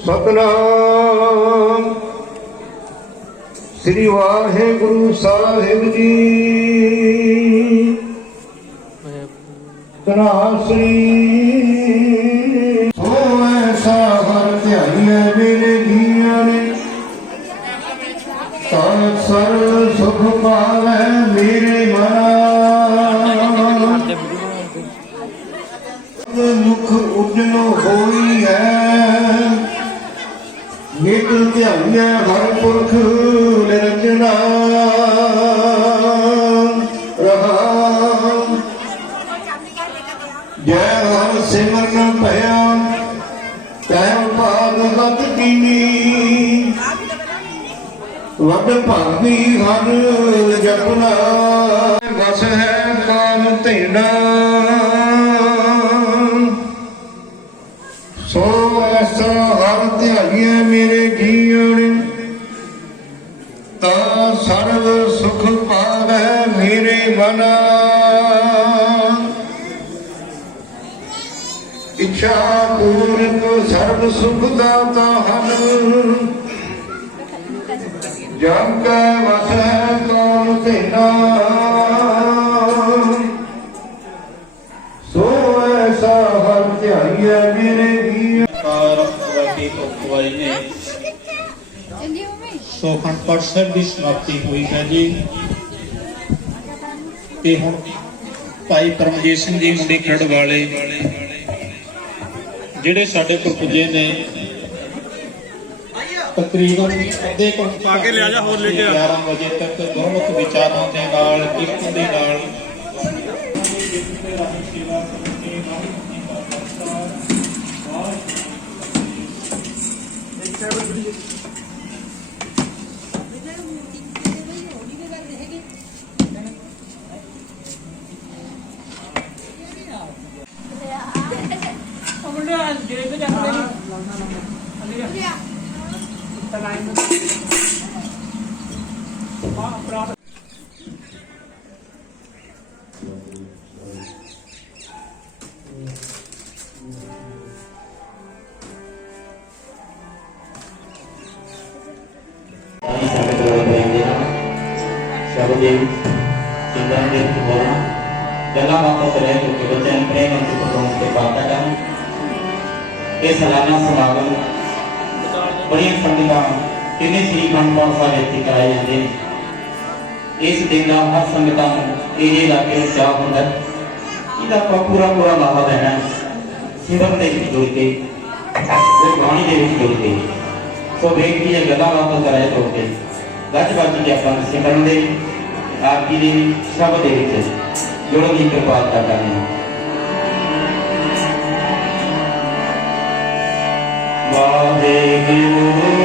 ਸਤਨਾਮ ਸ੍ਰੀ ਵਾਹਿਗੁਰੂ ਸਾਹਿਬ ਜੀ ਤਨਾਸਰੀ ਸੋ ਐਸਾ ਹਰ ਧਿਆਈਐ ਮੇਰੇ ਜੀਆਂ ਨੇ ਤਾਂ ਸਰਬ ਸੁਖ ਪਾਵੈ ਮੇਰੇ ਮਨ ਮੁਖ ਉਜਲੋ ਹੋਈ ਹੈ ਨਿਤ ਧਿਆਈਐ ਹਰ ਪੁਰਖ ਨਿਰੰਜਨਾ ਰਹਾਉ ਜੈ ਹਰਿ ਸਿਮਰਨ ਭਇਆ ਤੈ ਭਾਗਵਤ ਕੀਨੀ ਵਡ ਭਾਗੀ ਹਰ ਜਪਨਾ ਵਸ ਹੈ ਕਾਮ ਧੇਨਾ ਸੋ ਐਸਾ ਹਰ ਧਿਆਈਐ ਮੇਰੇ ਜੀਵਨ ਤਾਂ ਸਰਬ ਸੁਖ ਪਾਵੈ ਮੇਰੇ ਮਨਾ ਇੱਛਾ ਪੂਰਨ ਸਰਬ ਸੁਖ ਦਾਤਾ ਹਨ ਜਮ ਕੈ ਵਸ ਹੈ ਕੌਣ ਤੇਨਾ ਸੋ ਐਸਾ ਹਰ ਧਿਆਈਐ ਮੇਰੇ ਜੀਵਨ ਅਗਵਾਈ ਨੇ ਸੋ ਅਖੰਡ ਪਾਠ ਸਾਹਿਬ ਦੀ ਸਮਾਪਤੀ ਹੋਈ ਹੈ ਜੀ। ਤੇ ਹੁਣ ਭਾਈ ਪਰਮਜੀਤ ਸਿੰਘ ਜੀ ਮੁੰਡੀ ਖਰੜ ਵਾਲੇ ਜਿਹੜੇ ਸਾਡੇ ਕੋਲ ਪੁੱਜੇ ਨੇ ਤਕਰੀਬਨ ਅੱਧੇ ਘੰਟੇ ਪਾ ਕੇ ਲਿਆ ਜਾ ਹੋਰ ਲੈ ਕੇ 11 ਵਜੇ ਤੱਕ ਗੁਰਮੁਖ ਵਿਚਾਰਾਂ ਦੇ ਨਾਲ ਕੀਰਤਨ ਦੇ ਨਾਲ ਗੱਲਾਂ ਬਾਤਾਂ ਤੇ ਰਹਿ ਚੁੱਕੇ ਬੱਚਿਆਂ ਨੂੰ ਪ੍ਰੇਮ ਅਤੇ ਪ੍ਰੋਗਰਾਮ ਤੇ ਬਾਤਾਂ ਕਰਨ। ਇਹ ਸਾਲਾਨਾ ਸਮਾਗਮ ਬੜੀਆਂ ਸੰਗਤਾਂ ਕਿੰਨੇ ਸ੍ਰੀ ਅਖੰਡ ਪਾਠ ਸਾਹਿਬ ਇੱਥੇ ਕਰਾਏ ਜਾਂਦੇ ਨੇ। ਇਸ ਦਿਨ ਦਾ ਹਰ ਸੰਗਤਾਂ ਨੂੰ ਇਹ ਇਲਾਕੇ ਵਿੱਚ ਚਾਹ ਹੁੰਦਾ ਇਹਦਾ ਆਪਾਂ ਪੂਰਾ ਲਾਹਾ ਲੈਣਾ ਸਿਮਰਨ ਦੇ ਵਿੱਚ ਜੁੜ ਕੇ ਗੁਰਬਾਣੀ ਦੇ ਵਿੱਚ ਜੁੜ ਕੇ। ਸੋ ਬੇਨਤੀ ਹੈ ਗੱਲਾਂ ਬਾਤਾਂ ਤੇ ਰਹਿ ਚੁੱਕ ਕੇ ਗੱਜ ਵੱਜ ਕੇ ਆਪਾਂ ਸਿਮਰਨ ਦੇ ਆਪ ਜੀ ਦੇ ਸ਼ਬਦ ਦੇ ਵਿੱਚ ਜੁੜਨ ਦੀ ਕਿਰਪਾ ਕਰਦਾ ਹੈ। ਵਾਹਿਗੁਰੂ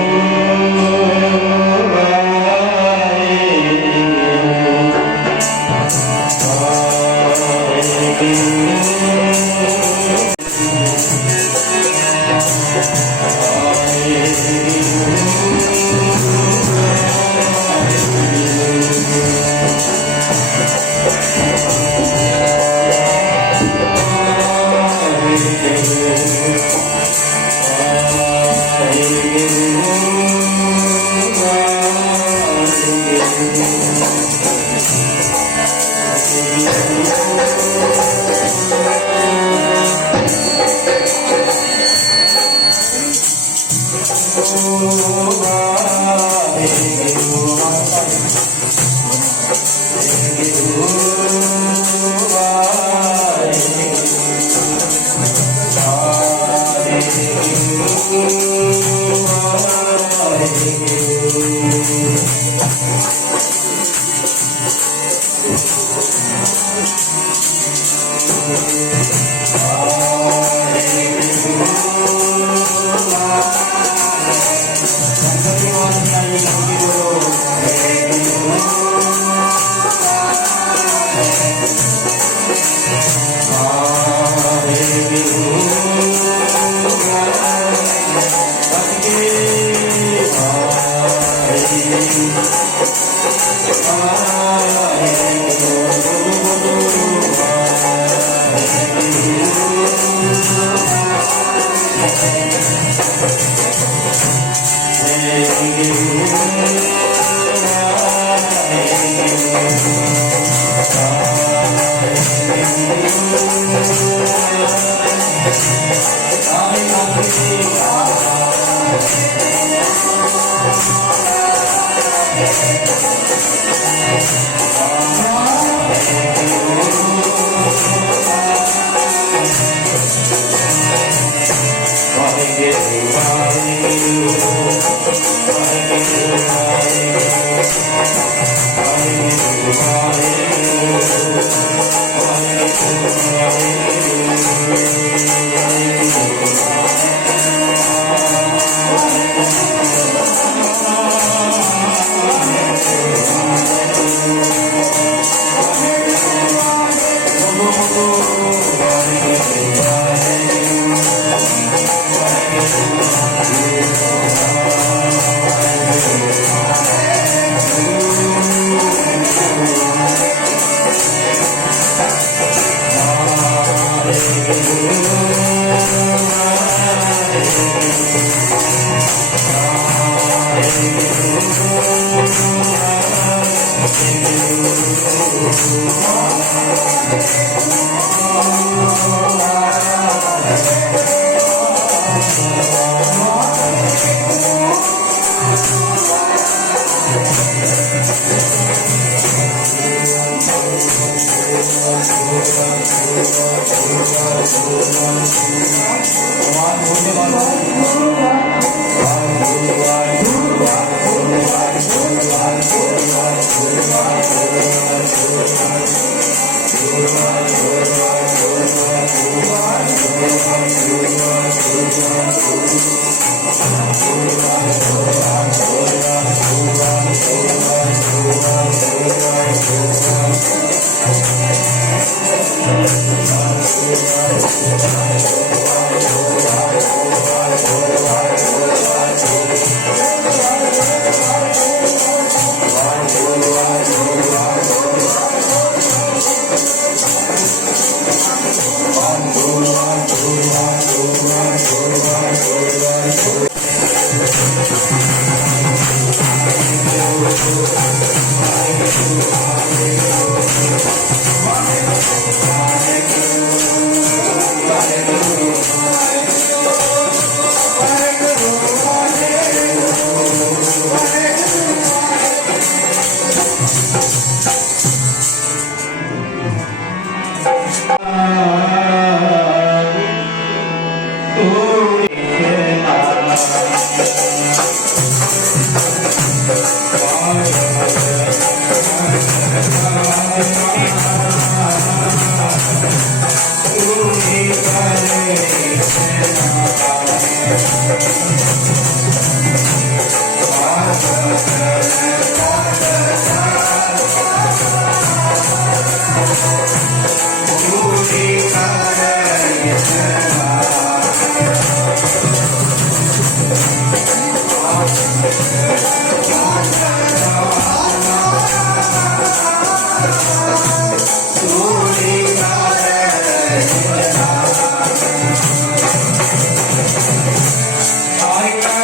I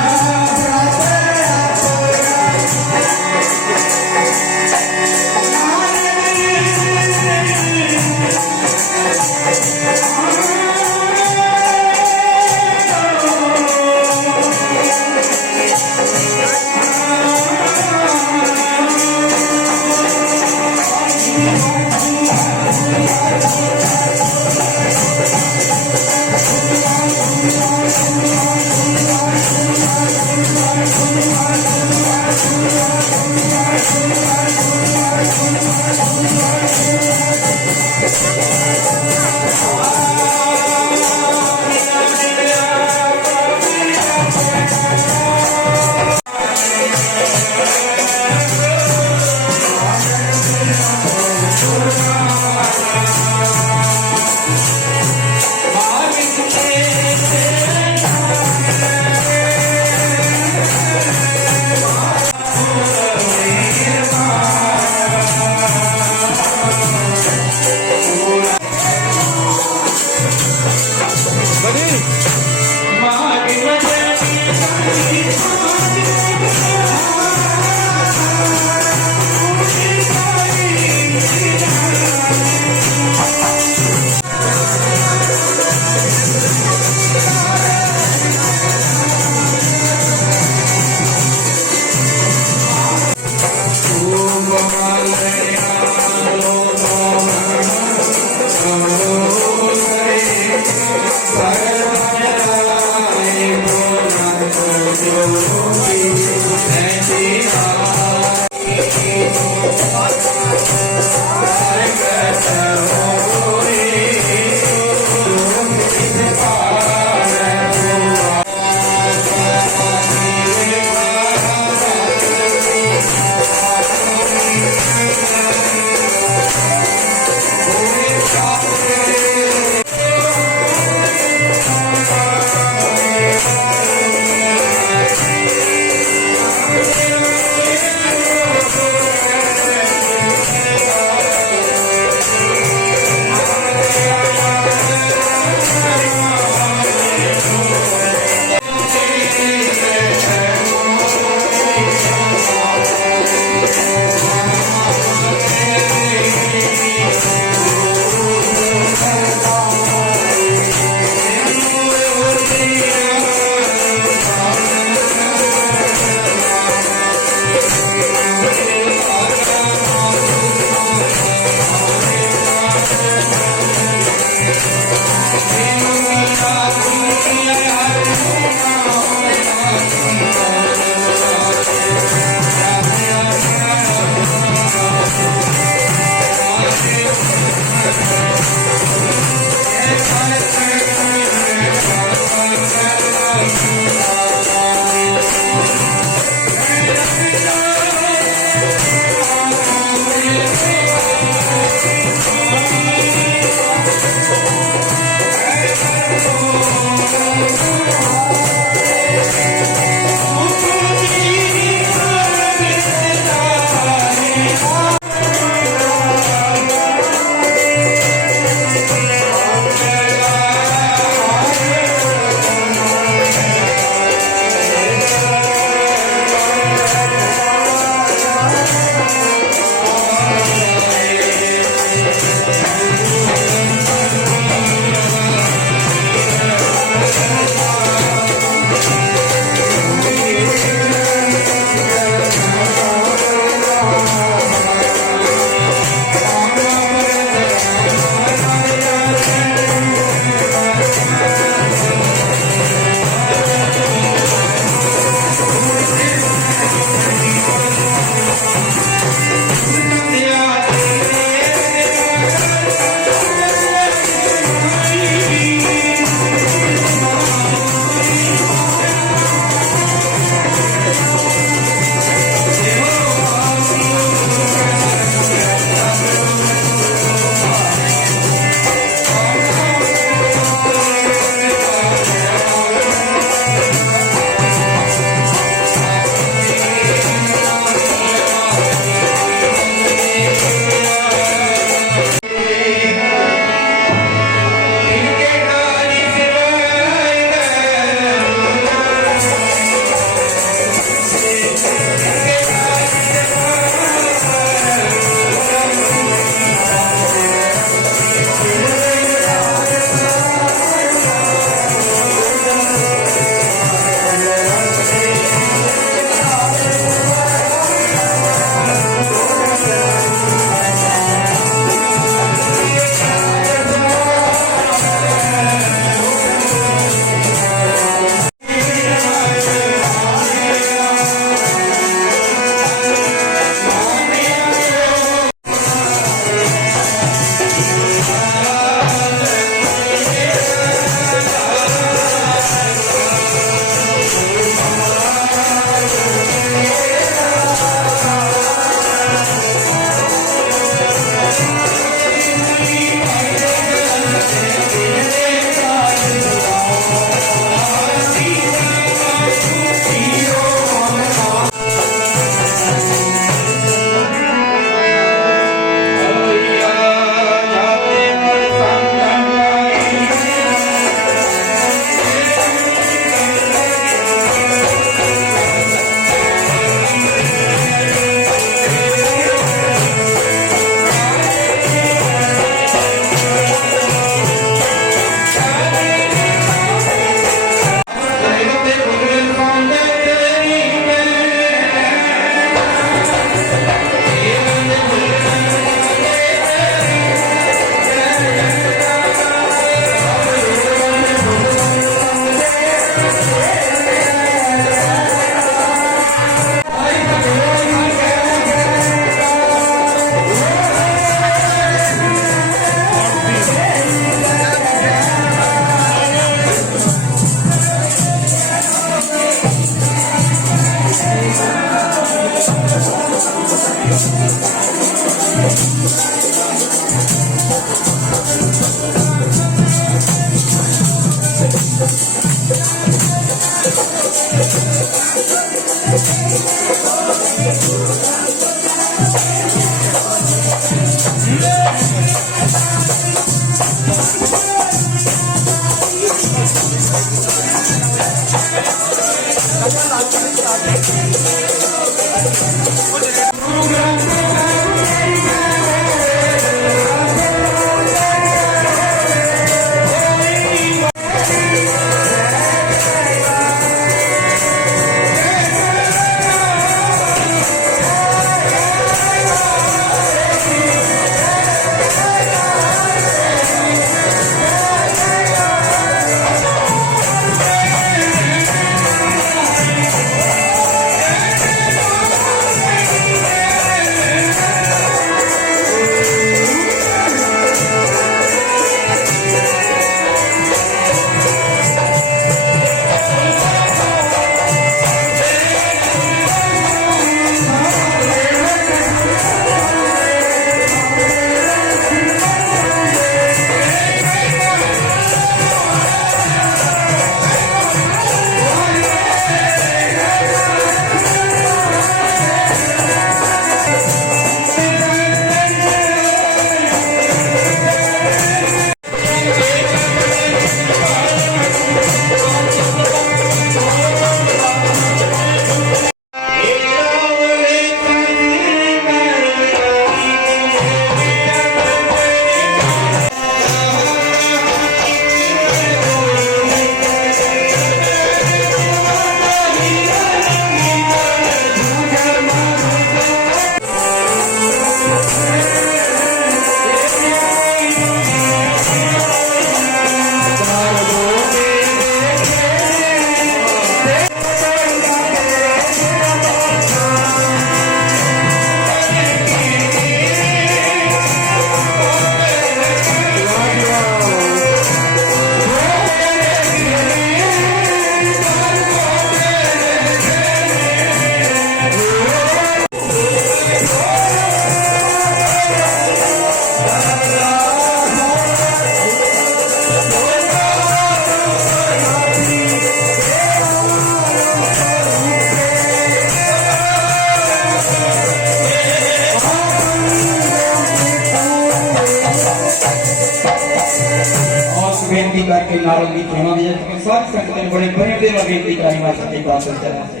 बेनती करके नारद की प्रेमा दी जाती है। सारी संगतें बड़े प्रेम दे बेनती करी मां सच्चे पातशाह चरण से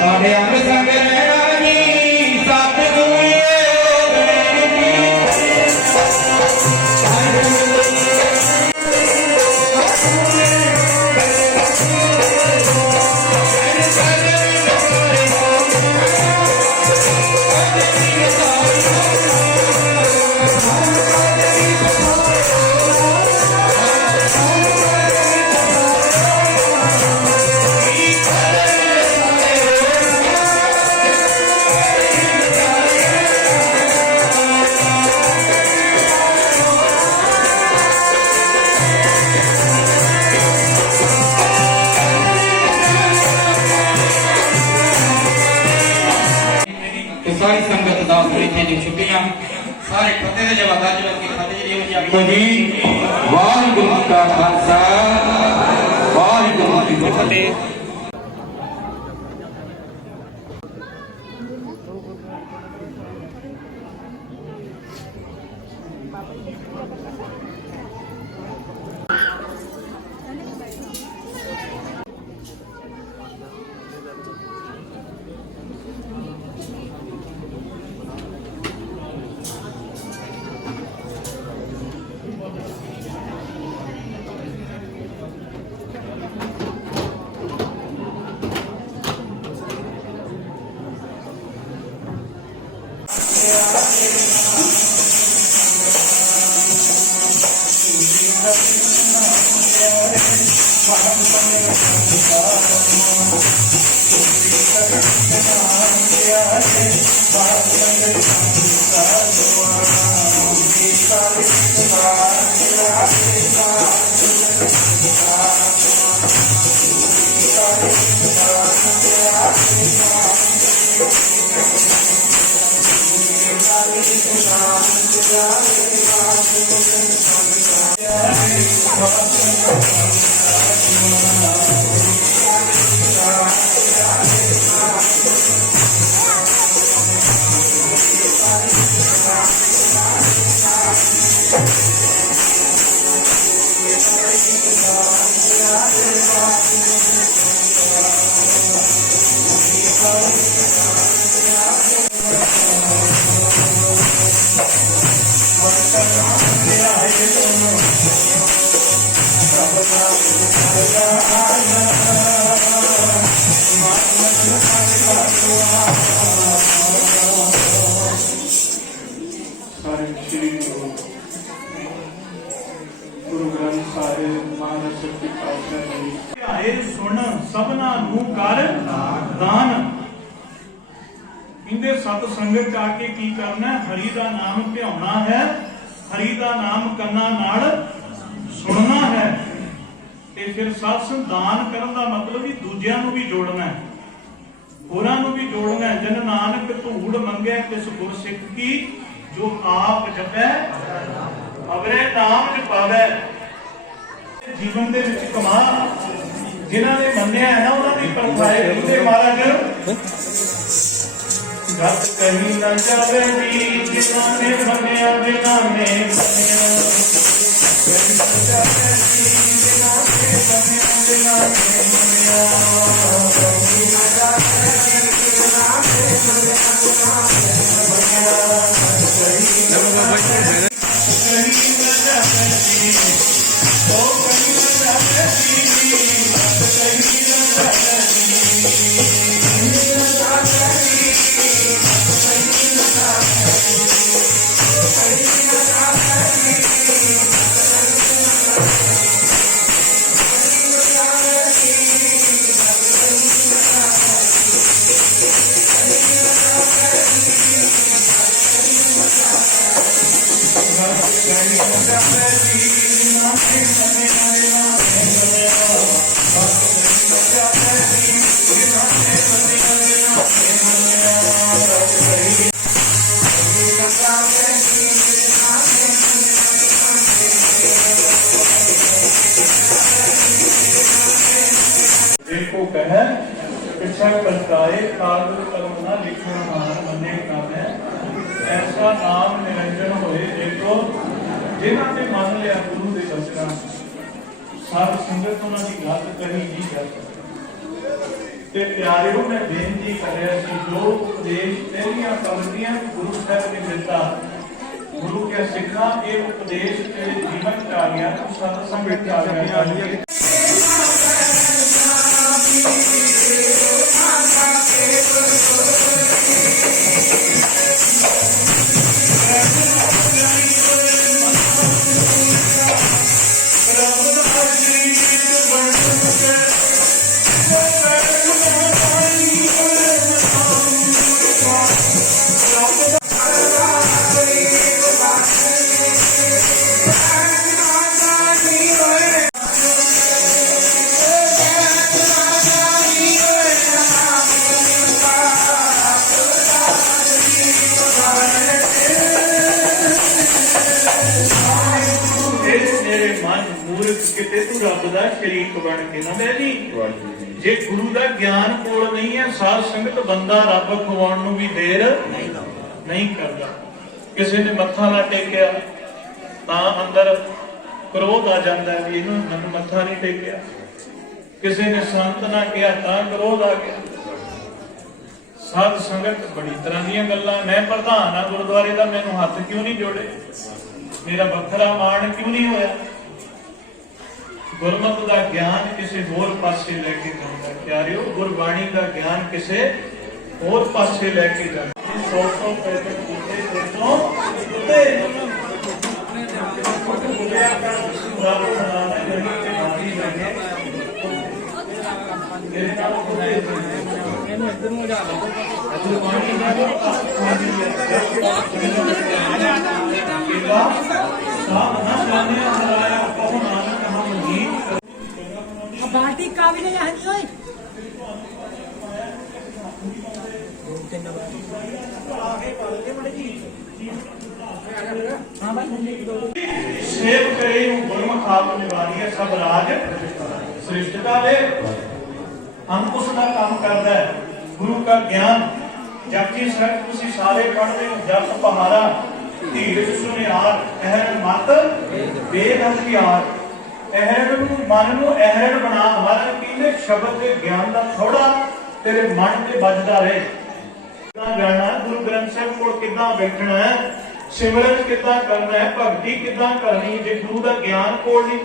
साडे अंग संग रहना जी सतगुरु सारी संगत दास इतने जो छुट्टियां सारे फतेह दे जवादा जो की फतेह जी हो जाएगी जी वाहिगुरू का खालसा वाहिगुरू की फतेह। ਸਾਰੇ ਸ਼੍ਰੀ ਗੁਰੂ ਗ੍ਰੰਥ ਸਾਹਿਬ ਮਹਾਰਾਜ ਸੱਚੇ ਪਾਤਸ਼ਾਹ ਜੀ ਧਿਆਏ ਸੁਣ ਸਭਨਾ ਨੂੰ ਕਰ ਦਾਨ। ਇੰਦੇ ਸਤ ਸੰਗਤ ਆ ਕੇ ਕੀ ਕਰਨਾ ਹੈ? ਹਰੀ ਦਾ ਨਾਮ ਧਿਆਉਣਾ ਹੈ, ਹਰੀ ਦਾ ਨਾਮ ਕੰਨਾਂ ਨਾਲ ਸੁਣਨਾ ਹੈ ਤੇ ਫਿਰ ਸਤਸੰਗ ਦਾਨ ਕਰਨ ਦਾ ਮਤਲਬ ਵੀ ਦੂਜਿਆਂ ਨੂੰ ਵੀ ਜੋੜਨਾ ਹੈ, ਹੋਰਾਂ ਨੂੰ ਵੀ ਜੋੜਨਾ ਹੈ। ਜਨ ਨਾਨਕ ਧੂੜ ਮੰਗੈ ਤਿਸ ਗੁਰ ਸਿੱਖ ਕੀ, ਜੋ ਆਪ ਜਪੈ ਅਵਰੇ ਨਾਮ ਜਪਾਵੈ। ਜੀਵਨ ਦੇ ਵਿੱਚ ਕਮਾ ਜਿਨ੍ਹਾਂ ਨੇ ਮੰਨਿਆ ਹੈ ਨਾ ਉਹਨਾਂ ਦੀ ਪਰਖਾਏ ਕਹਿੰਦੇ ਮਹਾਰਾਜ ਗੱਤ ਕਹੀ ਨਾ ਜਾਵੇ ਜੀ ਜਿਨ੍ਹਾਂ ਨੇ ਮੰਨਿਆ ਬਿਨਾਂ ਨੇ ਮੰਨਿਆ ਕਹੀ ਨਾ ਜਾਵੇ ਜੀ ਜਿਨ੍ਹਾਂ ਨੇ ਮੰਨਿਆ ਬਿਨਾਂ ਨੇ ਮੰਨਿਆ ਕਹੀ ਨਾ ਜਾਵੇ ਜੀ ਜਿਨ੍ਹਾਂ ਨੇ ਮੰਨਿਆ ਬਿਨਾਂ ਨੇ ਮੰਨਿਆ ਕਹੀ ਨਾ ਜਾਵੇ ਜੀ ਉਹ ਕਹੀ ਨਾ ਜਾਵੇ ਜੀ ਕਹੀ ਨਾ ਜਾਵੇ देखो कह पिछा पलटाए कागज कलम न लिखो मान मने काम है ऐसा नाम निरंजन होए देखो जिन्हां ने मान लिया गुरु दे बचना साध संगत उन्हां दी गल कही नहीं जा सकती। ते प्यारिओ मैं बेनती करिया सी जो उपदेश तेरियां कलमियां गुरु साहब ने दिता गुरु के सिखा ये उपदेश तेरे जीवन च आ गया तो सत संगत च आ गया। किते तू रब दा शरीक बन के ना बह जी जे गुरु दा ज्ञान कोल नहीं है साध संगत बंदा रब खवाउण नूं भी देर नहीं करदा। किसी ने मत्था ना टेकिया तां अंदर क्रोध आ जांदा है भी इहनूं मैनूं मत्था नहीं टेकिया। किसी ने संत ना किया तां क्रोध आ गया। साध संगत बड़ी तरह दी गल्लां मैं प्रधान आ गुरुद्वारे दा मैनूं हत्थ क्यों नहीं जोड़े, मेरा बखरा मान क्यों नहीं होया। गुरमत का ज्ञान किसी होर पासे लेके जाता प्यारिओ गुरबाणी का ज्ञान किसी होर पासे लेके जाता। 100 पैदल कीते ते तो उते बुलिया का रब बनाना जड़ी ते मारी लगे तेरे नाल कोई ਇਹਨੂੰ ਇੱਧਰ ਨੂੰ ਜਾ ਲਓ ਗੁਰਬਾਣੀ ਦਾ ਸਾਧ ਨਾ ਜਾਣੇ ਹਰਾਇਆ ਕਹੋ ਨਾਨਕ ਹਮ ਜੀ बाल्टी का भी नहीं है ओए सेव करे गुरमुख आप निवारी है सब राज श्रेष्ठता दे अंकुश का काम करता है गुरु का ज्ञान जपजी ਸਾਹਿਬ ਤੁਸੀਂ ਸਾਰੇ ਪੜ੍ਹਦੇ ਹੋ ਜਪ ਪਹਾਰਾ ਧੀਰਜ ਸੁਨਿਆਰ ਅਹਿਰ ਮਤ ਵੇਦ ਹਥਿਆਰ ਅਹਿਰ ਨੂੰ ਮਨ ਨੂੰ ਅਹਿਰ ਬਣਾ ਮਨ ਕੀਨੇ ਸ਼ਬਦ ਦੇ ਗਿਆਨ ਦਾ ਥੋੜਾ ਤੇਰੇ ਮਨ ਤੇ ਵੱਜਦਾ ਰਹੇ ਕਿੱਦਾਂ ਜਾਣਾ ਗੁਰੂ ਗ੍ਰੰਥ ਸਾਹਿਬ ਕੋਲ ਕਿੱਦਾਂ ਬੈਠਣਾ ਹੈ ਸਿਮਰਨ ਕਿੱਦਾਂ ਕਰਨਾ ਹੈ ਭਗਤੀ ਕਿੱਦਾਂ ਕਰਨੀ ਜੇ ਗੁਰੂ ਦਾ ਗਿਆਨ ਕੋਲ ਨਹੀਂ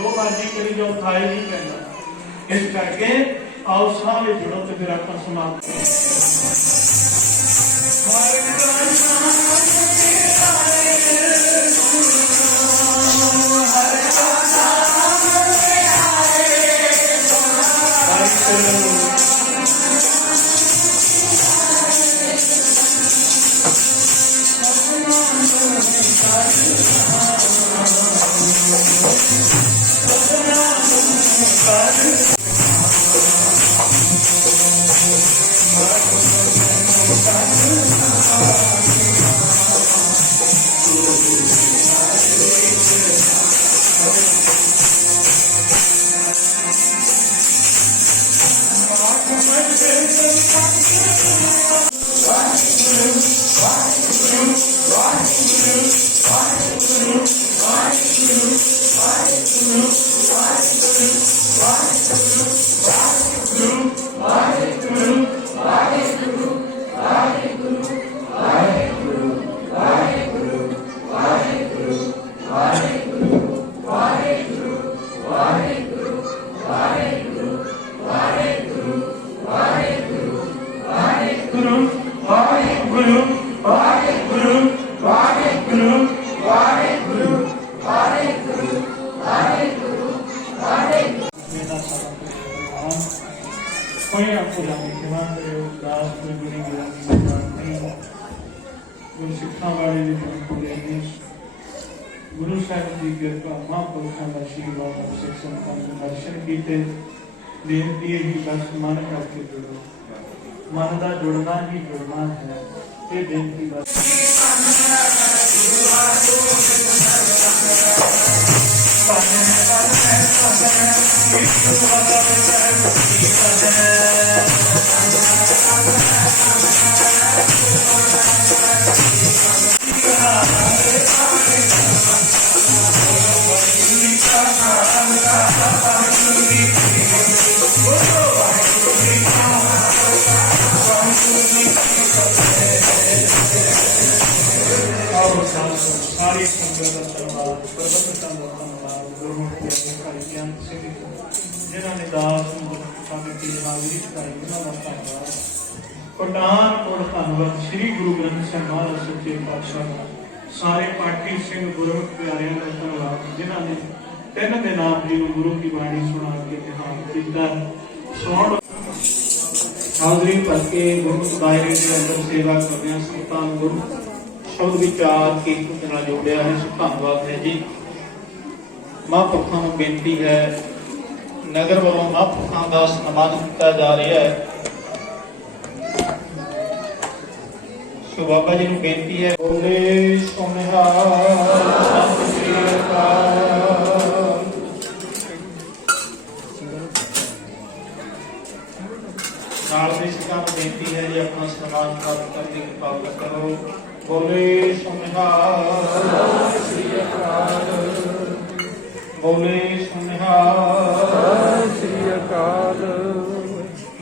जो मर्जी करी जाओ थाए नहीं पैदा इस करके आओ सारे जुड़ो तो फिर आप समाप्त गुरु साहब जी कृपा महापुरुषों का आशीर्वाद और सिख संतान के दर्शन किए बेनती ही बस मन करके जुड़ो मन का जुड़ना ही जुड़ना है ये बेनती बस सारी संगत का धन्यवाद प्रबंधन का धन्यवाद गुरुमुख के अधिकारी ज्ञान सिंह जिन्होंने दास संगत की हाजिरी कराई उन्होंने धन्यवाद पठानकोट धन्यवाद श्री गुरु ग्रंथ साहिब महाराज सच्चे पातशाह सारे पाठी सिंह गुरुमुख प्यारियों का धन्यवाद जिन्होंने तीन दिन आप जी को गुरु की बाणी सुना के ध्यान किया सुन हाजिरी भर के गुरमुख दायरे के अंदर सेवा करने संतान गुरु शब्द विचार कीर्तन ਨਾਲ ਜੋੜਿਆ ਹੈ ਧੰਨਵਾਦ ਹੈ ਜੀ ਮਹਾਂਪੁਰਖਾਂ ਨੂੰ ਬੇਨਤੀ ਹੈ ਨਗਰ ਵੱਲੋਂ ਮਹਾਂਪੁਰਖਾਂ ਦਾ ਸਨਮਾਨ ਕੀਤਾ ਜਾ ਰਿਹਾ ਹੈ ਸੋ ਬਾਬਾ ਜੀ ਨੂੰ ਬੇਨਤੀ ਹੈ ਬੋਲੇ ਸੋਨਿਹਾਰ ਸਤਿ ਸ੍ਰੀ ਅਕਾਲ ਨਾਲ ਦੇ ਸਿੱਖਾਂ ਨੂੰ ਬੇਨਤੀ ਹੈ ਜੀ ਆਪਣਾ ਸਨਮਾਨ ਪ੍ਰਾਪਤ ਕਰਨ ਦੀ ਕਿਰਪਾ ਕਰੋ बोले सोनिहार सति श्री अकाल ਬੋਲੇ ਸੁਨਿਹਾਰ ਸ੍ਰੀ ਅਕਾਲ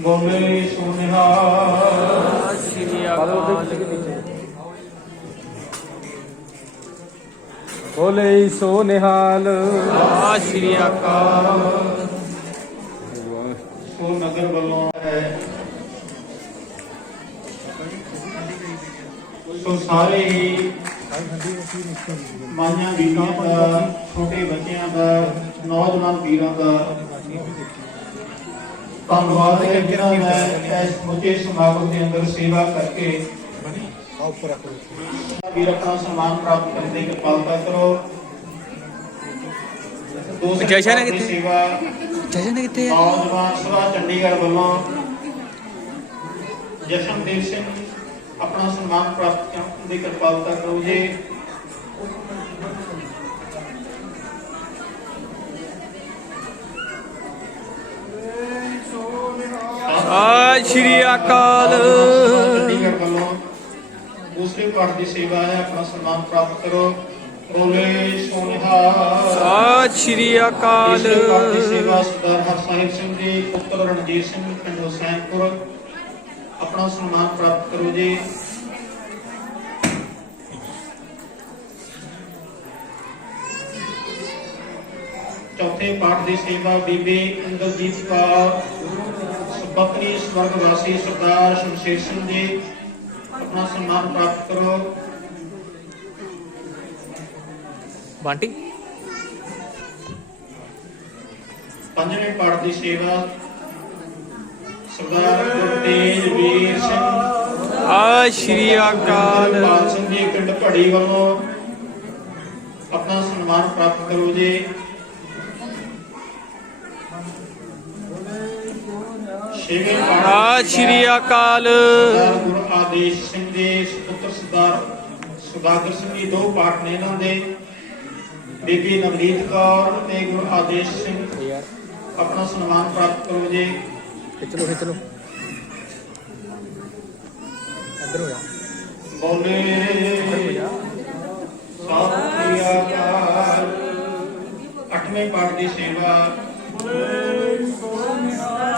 ਬੋਲੇ ਸੁਨਿਹਾਰ ਸ੍ਰੀ ਅਕਾਲ ਬੋਲੇ ਸੋ ਨਿਹਾਲ ਸ੍ਰੀ ਅਕਾਲ। ਸੋ ਨਗਰ ਵੱਲੋਂ ਹੈ ਸੋ ਸਾਰੇ ਹੀ ਮਾਈਆਂ ਬੀਬੀਆਂ ਦਾ, ਛੋਟੇ ਬੱਚਿਆਂ ਦਾ, ਨੌਜਵਾਨ ਵੀਰਾਂ ਦਾ ਧੰਨਵਾਦ ਹੈ ਜਿਨ੍ਹਾਂ ਨੇ ਇਸ ਮੁੱਦੇ ਸਮਾਗਮ ਦੇ ਅੰਦਰ ਸੇਵਾ ਕਰਕੇ ਵੀਰ ਆਪਣਾ ਸਨਮਾਨ ਪ੍ਰਾਪਤ ਕਰਨ ਦੀ ਕਿਰਪਾਲਤਾ ਕਰੋ। ਜਸ਼ਨ ਦੀ ਸੇਵਾ ਕਿੱਥੇ ਨੌਜਵਾਨ ਸਭਾ ਚੰਡੀਗੜ੍ਹ ਵੱਲੋਂ ਜਸ਼ਨਦੀਪ ਸਿੰਘ ਆਪਣਾ ਸਨਮਾਨ ਪ੍ਰਾਪਤ ਕਰਨ ਦੀ ਕਿਰਪਾਲਤਾ ਕਰੋ ਜੀ। ਸਤਿ ਸ੍ਰੀ ਅਕਾਲ। ਚੰਡੀਗੜ੍ਹ ਵੱਲੋਂ ਦੂਸਰੇ ਪਾਠ ਦੀ ਸੇਵਾ ਹੈ, ਆਪਣਾ ਸਨਮਾਨ ਪ੍ਰਾਪਤ ਕਰੋ। ਬੋਲੇ ਸੋਨਿਹਾਰ। ਸਤਿ ਸ੍ਰੀ ਅਕਾਲ। ਤੀਸਰੇ ਪਾਠ ਦੀ ਸੇਵਾ ਸਰਦਾਰ ਹਰਸਾਹਿਬ ਸਿੰਘ ਜੀ ਪੁੱਤਰ ਰਣਜੀਤ ਸਿੰਘ ਪਿੰਡ ਹੁਸੈਨਪੁਰ, ਆਪਣਾ ਸਨਮਾਨ ਪ੍ਰਾਪਤ ਕਰੋ ਜੀ। ਚੌਥੇ ਪਾਠ ਦੀ ਸੇਵਾ ਬੀਬੀ ਇੰਦਰਜੀਤ ਕੌਰ ਪਤਨੀ ਸਵਰਗਵਾਸੀ ਸਰਦਾਰ ਸ਼ਮਸ਼ੇਰ ਸਿੰਘ ਜੀ, ਆਪਣਾ ਸਨਮਾਨ ਪ੍ਰਾਪਤ ਕਰੋ। ਬਾਂਟੀ ਪੰਜਵੇਂ ਪਾਠ ਦੀ ਸੇਵਾ ਸਰਦਾਰ ਗੁਰਤੇਜ ਵੀਰ ਸਿੰਘ ਸਤਿ ਸ੍ਰੀ ਅਕਾਲ। ਪਾਲ ਸਿੰਘ ਜੀ ਪਿੰਡ ਭੜੀ ਵੱਲੋਂ ਆਪਣਾ ਸਨਮਾਨ ਪ੍ਰਾਪਤ ਕਰੋ ਜੀ। ਛੇਵੇਂ ਪਾਠ ਸਤਿ ਸ੍ਰੀ ਅਕਾਲ। ਸਰਦਾਰ ਗੁਰੂ ਆਦੇਸ਼ ਸਿੰਘ ਜੀ ਪੁੱਤਰ ਸਰਦਾਰ ਸੁਦਾਗਰ ਸਿੰਘ ਜੀ, ਦੋ ਪਾਠ ਨੇ ਇਹਨਾਂ ਦੇ। ਬੀਬੀ ਨਵਨੀਤ ਕੌਰ ਤੇ ਗੁਰੂ ਆਦੇਸ਼ ਸਿੰਘ, ਆਪਣਾ ਸਨਮਾਨ ਪ੍ਰਾਪਤ ਕਰੋ ਜੀ। ਖਿੱਚ ਲੋ ਇੱਧਰ ਹੋ ਜਾ ਬੋਲੇ ਸਤਿ ਸ੍ਰੀ ਅਕਾਲ। ਅੱਠਵੇਂ ਪਾਠ ਦੀ ਸੇਵਾ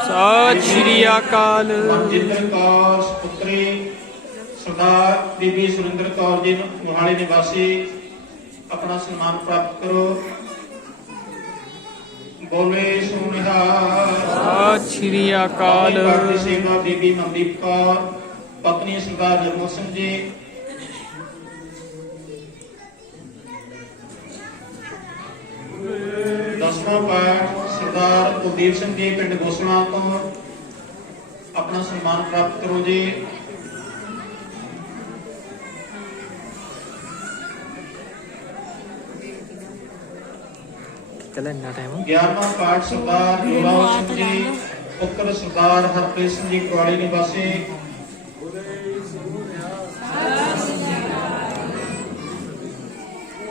ਸਤਿ ਸ੍ਰੀ ਅਕਾਲ। ਮਨਜਿੰਦਰ ਕੌਰ ਸੁਪੁੱਤਰੀ ਸਰਦਾਰ ਬੀਬੀ ਸੁਰਿੰਦਰ ਕੌਰ ਜੀ ਮੋਹਾਲੀ ਨਿਵਾਸੀ, ਆਪਣਾ ਸਨਮਾਨ ਪ੍ਰਾਪਤ ਕਰੋ। ਬੋਲੇ ਸੁਨਿਹਾਰ। ਸਤਿ ਸ੍ਰੀ ਅਕਾਲ। ਨੌਵੇਂ ਪਾਠ ਦੀ ਸੇਵਾ ਬੀਬੀ ਮਨਦੀਪ ਕੌਰ ਪਤਨੀ ਸਰਦਾਰ ਨਿਰਮਲ ਸਿੰਘ ਜੀ, ਦਸਵਾਂ ਪਾਠ ਸਰਦਾਰ ਕੁਲਦੀਪ ਸਿੰਘ ਜੀ ਪਿੰਡ ਗੋਸਣਾ ਤੋਂ, ਆਪਣਾ ਸਨਮਾਨ ਪ੍ਰਾਪਤ ਕਰੋ ਜੀ। ਚੱਲ ਇੰਨਾ ਟਾਈਮ 11ਵਾਂ ਪਾਠ ਸਰਦਾਰ ਜੋਰਾਵਰ ਸਿੰਘ ਜੀ ਪੁੱਤਰ ਸਰਦਾਰ ਹਰਪ੍ਰੀਤ ਸਿੰਘ ਜੀ ਕੁਰਾਲੀ ਨਿਵਾਸੀ,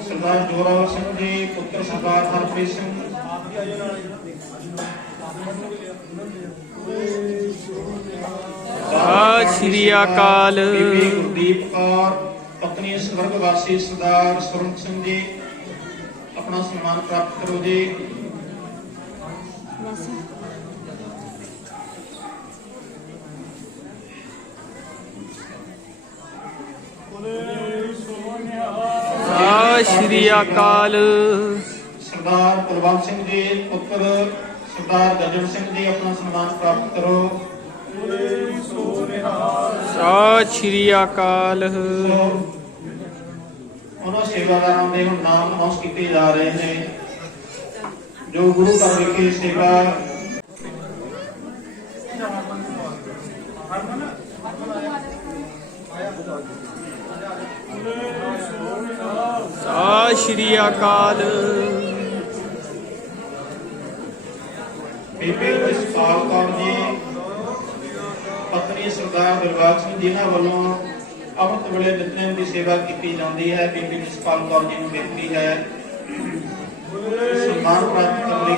ਸਰਦਾਰ ਜੋਰਾਵਰ ਸਿੰਘ ਜੀ ਪੁੱਤਰ ਸਰਦਾਰ ਹਰਪ੍ਰੀਤ ਸਿੰਘ, ਸਤਿ ਸ੍ਰੀ ਅਕਾਲ। ਬੀਬੀ ਗੁਰਦੀਪ ਕੌਰ ਪਤਨੀ ਸਵਰਗਵਾਸੀ ਸਰਦਾਰ ਸੁਰੰਗ ਸਿੰਘ ਜੀ, ਆਪਣਾ ਸਨਮਾਨ ਪ੍ਰਾਪਤ ਕਰੋ ਜੀ। ਸਤਿ ਸ੍ਰੀ ਅਕਾਲ। ਸਰਦਾਰ ਕੁਲਵੰਤ ਸਿੰਘ ਜੀ ਪੁੱਤਰ ਸਰਦਾਰ ਗੱਜਣ ਸਿੰਘ ਜੀ, ਆਪਣਾ ਸਨਮਾਨ ਪ੍ਰਾਪਤ ਕਰੋ। ਸਤਿ ਸ੍ਰੀ ਅਕਾਲ। ਉਹਨਾਂ ਸੇਵਾਦਾਰਾਂ ਦੇ ਹੁਣ ਨਾਮ ਅਨਾਉਂਸ ਕੀਤੇ ਜਾ ਰਹੇ ਨੇ ਜੋ ਗੁਰੂ ਘਰ ਵਿਖੇ ਸੇਵਾ ਸਤਿ ਸ੍ਰੀ ਅਕਾਲ। ਬੀਬੀ ਜਸਪਾਲ ਕੌਰ ਜੀ ਪਤਨੀ ਸਰਦਾਰ ਦਿਲਬਾਗ ਸਿੰਘ ਜੀ ਵੱਲੋਂ ਅੰਮ੍ਰਿਤ ਵੇਲੇ ਨਿਤਨੇਮ ਦੀ ਸੇਵਾ ਕੀਤੀ ਜਾਂਦੀ ਹੈ। ਬੀਬੀ ਜਸਪਾਲ ਕੌਰ ਜੀ ਨੂੰ ਬੇਨਤੀ ਹੈ ਸਨਮਾਨ ਪ੍ਰਾਪਤ ਕਰਨ ਲਈ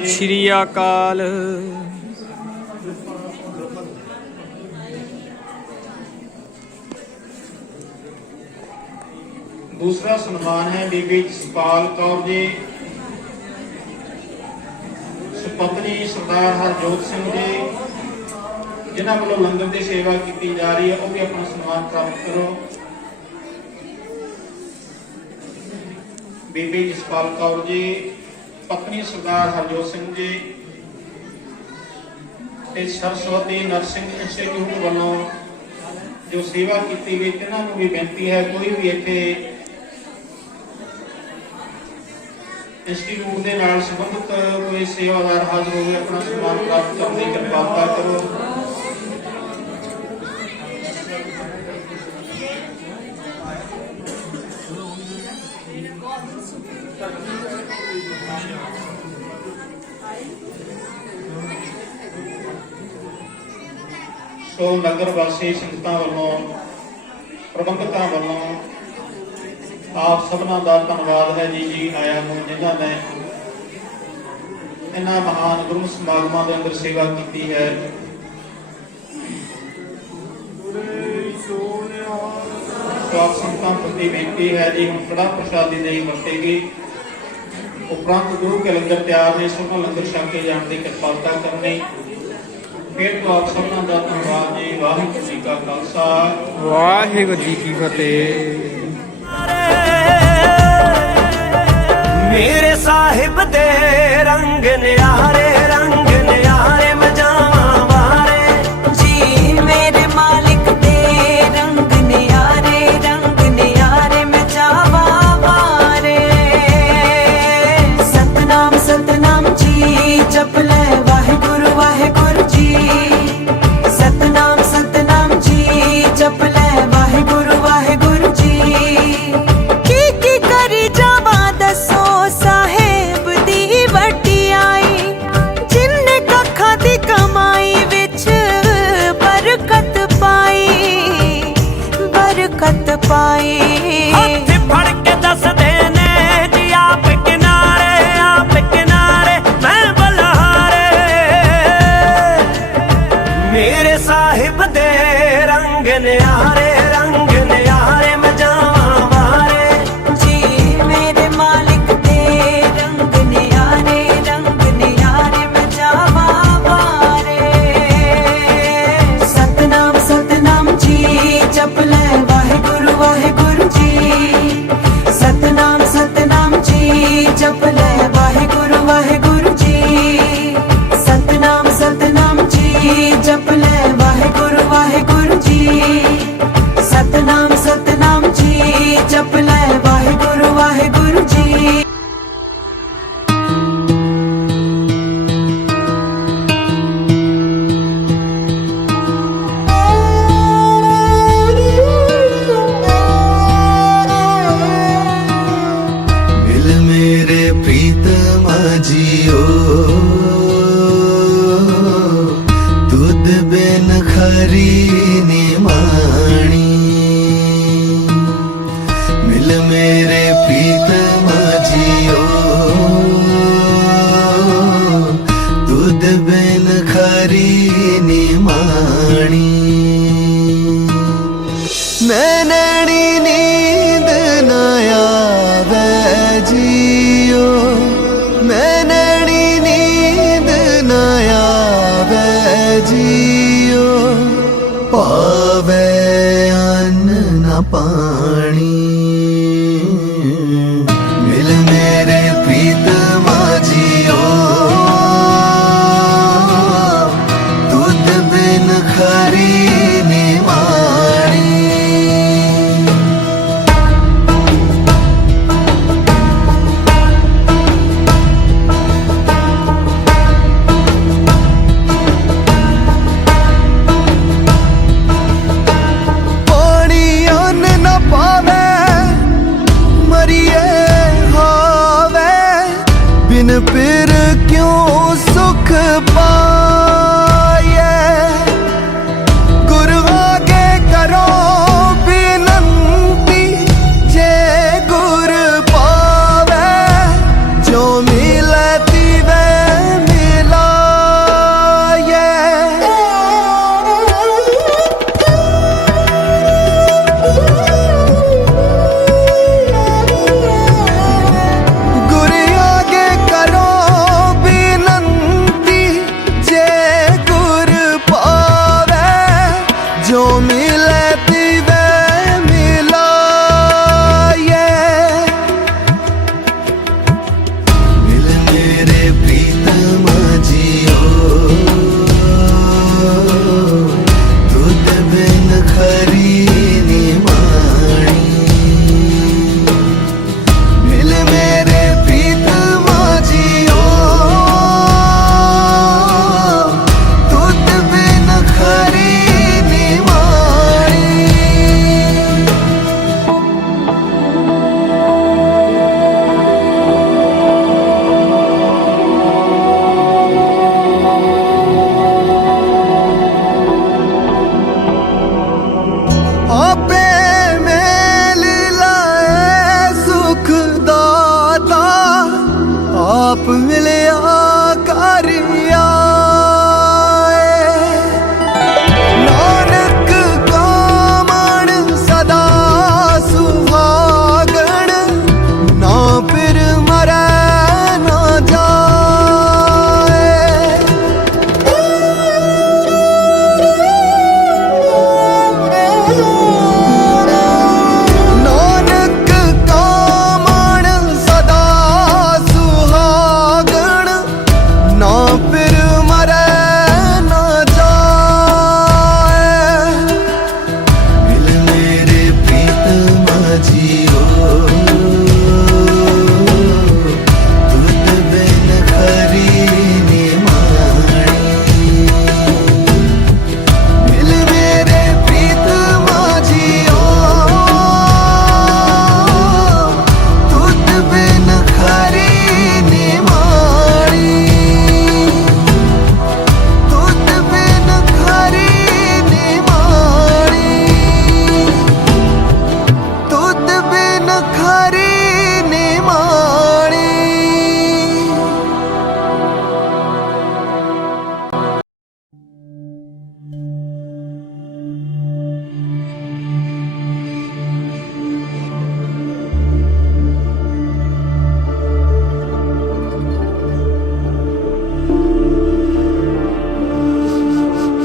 ਸਤਿ ਸ੍ਰੀ ਅਕਾਲ। दूसरा सम्मान है बीबी जसपाल कौर जी ਪਤਨੀ ਸਰਦਾਰ ਹਰਜੋਤ ਸਿੰਘ ਜੀ ਜਿਨ੍ਹਾਂ ਵੱਲੋਂ ਲੰਗਰ ਦੀ ਸੇਵਾ ਕੀਤੀ ਜਾ ਰਹੀ ਹੈ, ਉਹ ਵੀ ਆਪਣਾ ਸਨਮਾਨ ਪ੍ਰਾਪਤ ਕਰੋ। ਬੀਬੀ ਜਸਪਾਲ ਕੌਰ ਜੀ ਪਤਨੀ ਸਰਦਾਰ ਹਰਜੋਤ ਸਿੰਘ ਜੀ ਤੇ ਸਰਸਵਤੀ ਨਰਸਿੰਗ ਇੰਸਟੀਚਿਊਟ ਵੱਲੋਂ ਜੋ ਸੇਵਾ ਕੀਤੀ ਗਈ, ਇਹਨਾਂ ਨੂੰ ਵੀ ਬੇਨਤੀ ਹੈ ਕੋਈ ਵੀ ਇੱਥੇ ਇੰਸਟੀਚਿਊਟ ਦੇ ਨਾਲ ਸੰਬੰਧਿਤ ਕੋਈ ਸੇਵਾਦਾਰ ਹਾਜ਼ਰ ਹੋਵੇ, ਆਪਣਾ ਸਨਮਾਨ ਪ੍ਰਾਪਤ ਕਰਨ ਦੀ ਕਿਰਪਾਲਤਾ ਕਰੋ। ਸੋ ਨਗਰ ਵਾਸੀ ਸੰਗਤਾਂ ਵੱਲੋਂ ਪ੍ਰਬੰਧਕਾਂ ਵੱਲੋਂ ਆਪ ਸਭਨਾਂ ਦਾ ਧੰਨਵਾਦ ਹੈ ਜੀ ਆਇਆਂ ਨੂੰ, ਜਿਨ੍ਹਾਂ ਨੇ ਇਹਨਾਂ ਮਹਾਨ ਗੁਰੂ ਸਮਾਗਮਾਂ ਦੇ ਅੰਦਰ ਸੇਵਾ ਕੀਤੀ ਹੈ। ਸੋ ਆਪ ਸੰਗਤਾਂ ਪ੍ਰਤੀ ਬੇਨਤੀ ਹੈ ਜੀ, ਹੁਣ ਕੜਾ ਪ੍ਰਸ਼ਾਦੀ ਦੇ ਵਰਤੇਗੀ, ਉਪਰੰਤ ਗੁਰੂ ਕੇ ਲੰਗਰ ਤਿਆਰ ਨੇ, ਸਭਨਾਂ ਲੰਗਰ ਛਕ ਕੇ ਜਾਣ ਦੀ ਕਿਰਪਾਲਤਾ ਕਰਨੀ। ਫਿਰ ਤੋਂ ਆਪ ਸਭਨਾਂ ਦਾ ਧੰਨਵਾਦ ਜੀ। ਵਾਹਿਗੁਰੂ ਜੀ ਕਾ ਖਾਲਸਾ, ਵਾਹਿਗੁਰੂ ਜੀ ਕੀ ਫਤਿਹ। मेरे साहिब दे रंग न्यारे मैं जावां बारे जी मेरे मालिक दे रंग न्यारे मैं जावा बारे। सतनाम सतनाम जी जप ले वाहिगुरु जी, सतनाम सतनाम जी जप ले वाहिगुरु जी। की करी जावा दसो साहेब दी वटियाई, जिन्ने कखा दी कमाई विच बरकत पाई। हथ फड़ के दसदे ने जी आप किनारे मैं बलहारे। मेरे साहिब दे रंग न्यारे मैं जावां बारे जी मेरे मालिक दे रंग न्यारे मैं जावा बारे। सतनाम सतनाम जी जप ले वाहिगुरु जी, सतनाम सतनाम जी जप ले वाहिगुरु जी, सतनाम सतनाम जी जप ले वाहिगुरु जी, सतनाम सतनाम जी जप ले वाहिगुरु जी। मिल मेरे प्रीतमा जियो, दूध बिन खरी निमाणी। मिल मेरे प्रीतमा जियो, दूध बिन खरी निमाणी। नैननी नींद न आवे जियो, नैननी नींद न आवे जियो। पावे अन्न न पानी, मिल मेरे प्रीतमा जियो, दूध बिन खरी निमाणी। पानी अन्न न पावे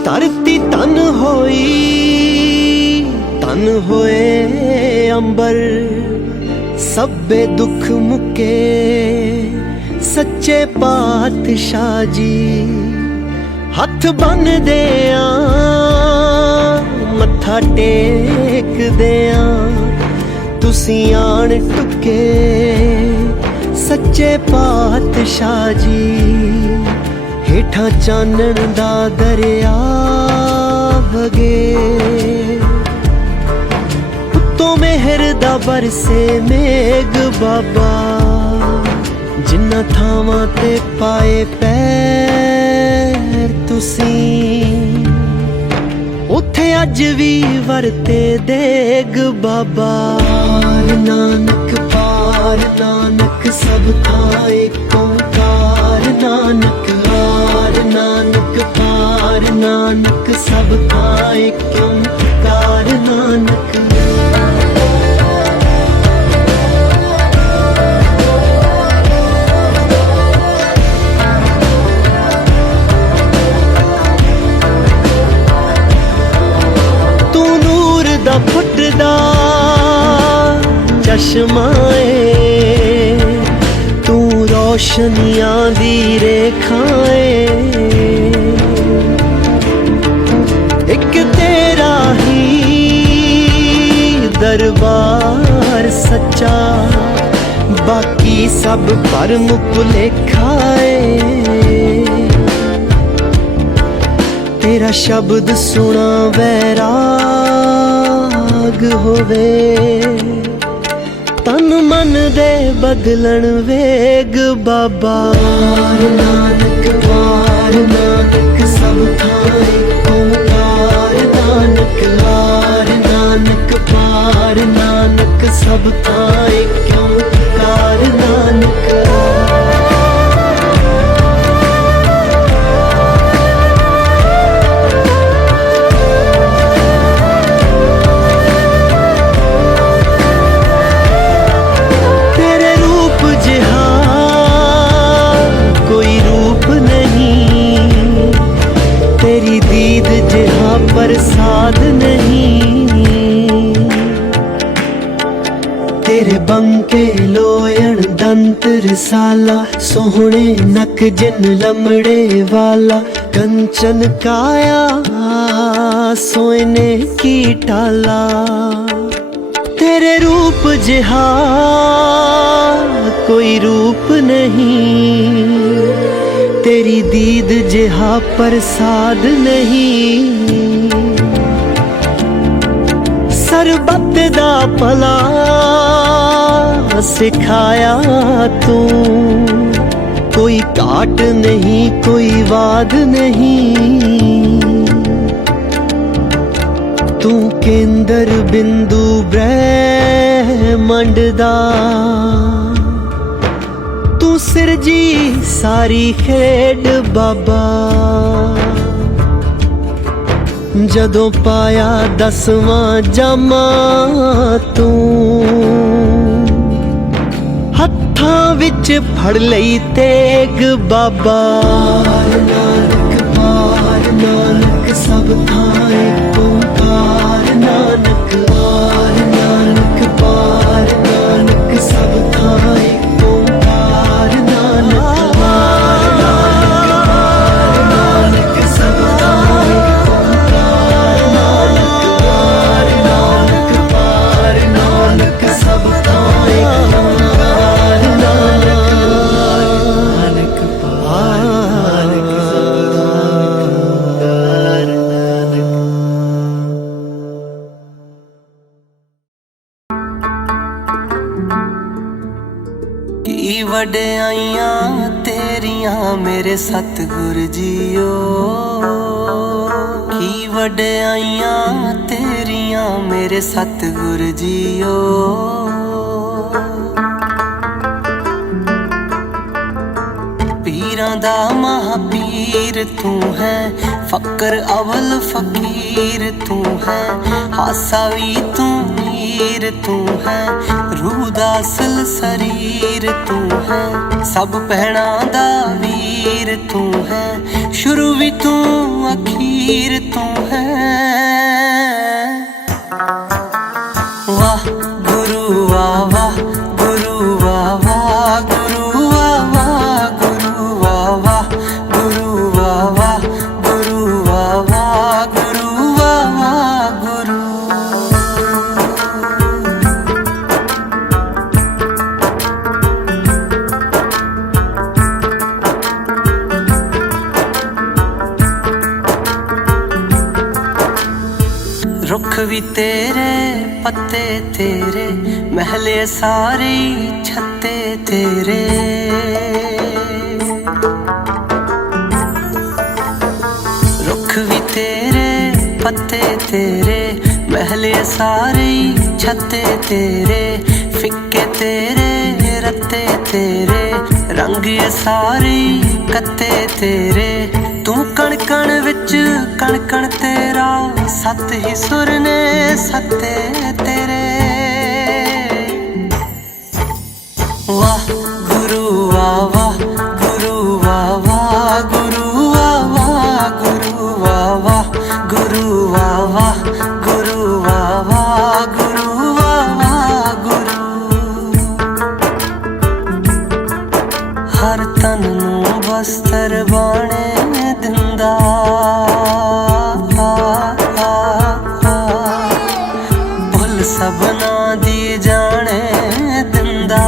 धरती तन होई तन होए अंबर सब्बे दुख मुके सच्चे पातशाह जी हथ बन दे मत्था टेक दे तुसी आन टुके सच्चे पातशाह जी हेठा चानन दा दरिया वगे उत्तों मेहर दा बरसे मेघ बाबा जिन्ना थावां ते पाए पैर तुसी उथे अज भी वरते देग बाबा नानक सब थां एक ओंकार नानक पार नानक सब थां एक ओंकार नानक तू नूर दा फुटदा चश्माए तू रोशनियां दी रेखाए एक तेरा ही दरबार सच्चा बाकी सब भरम भुलेखाए तेरा शब्द सुना वैराग होवे तन मन दे बदलन वेग बाबा नानक सब थां एक ओंकार नानक पार नानक सब थां एक ओंकार नानक प्रसाद नहीं तेरे बंके लोयण दंत रिसाला सोहणे नक जिन लमड़े वाला कंचन काया सोने की टाला तेरे रूप जिहा कोई रूप नहीं तेरी दीद जिहा प्रसाद नहीं सरबत दा भला सिखाया तू कोई काट नहीं कोई वाद नहीं तू केंद्र बिंदु ब्रह्मंड दा तू सिरजी सारी खेड बाबा जदों पाया 10वां जामा तू हत्थां विच फड़ लई तेग बाबा नानक सब थां एक ओंकार नानक पार नानक सब थां एक ओंकार नानक सब थां एक ओंकार नानक पार नानक सब थां एक ओंकार नानक पार नानक सब की वड्याइयां तेरियां मेरे सतगुर जीओ की वड्याइयां तेरियां मेरे सतगुर जीओ पीरां दा महापीर तू है फकर अवल फकीर तू है ਹਾਸਾ ਵੀ ਤੂੰ ਹੀਰ ਤੂੰ ਹੈ ਰੂਹ ਦਾ ਅਸਲ ਸਰੀਰ ਤੂੰ ਹੈ ਸਭ ਪਹਿਣਾ ਦਾ ਵੀਰ ਤੂੰ ਹੈ ਸ਼ੁਰੂ ਵੀ ਤੂੰ ਅਖੀਰ ਤੂੰ ਹੈ ਵਾਹ ਗੁਰੂ ਵਾਹ ਵਾਹ ਗੁਰੂ ਵਾਹ ਵਾਹ ਗੁਰੂ ਵਾਹ ਵਾਹ ਗੁਰੂ ਵਾਹ ਵਾਹ ਗੁਰੂ ਵਾਹ ਵਾਹ ਗੁਰੂ ਵਾਹ ਵਾਹ ਗੁਰੂ ਵਾਹ ਵਾਹ ਗੁਰੂ रुख भी तेरे पत्ते तेरे महले सारे छत्ते तेरे रुख भी तेरे पत्ते तेरे महले सारे छत्ते तेरे फिक्के तेरे रत्ते तेरे रंग सारे कत्ते तेरे तू कण कण विच कण कण तेरा सत ही सुर ने सत्ते तेरे वाह गुरु वाह वाह गुरु वाह वाह गुरु वाह वाह गुरु वाह वाह गुरु वाह वाह गुरु वाह वाह गुरु वाह वाह गुरु हर तन नूं बस्तर बाणे दिंदा भुल सबना दी जाने दिंदा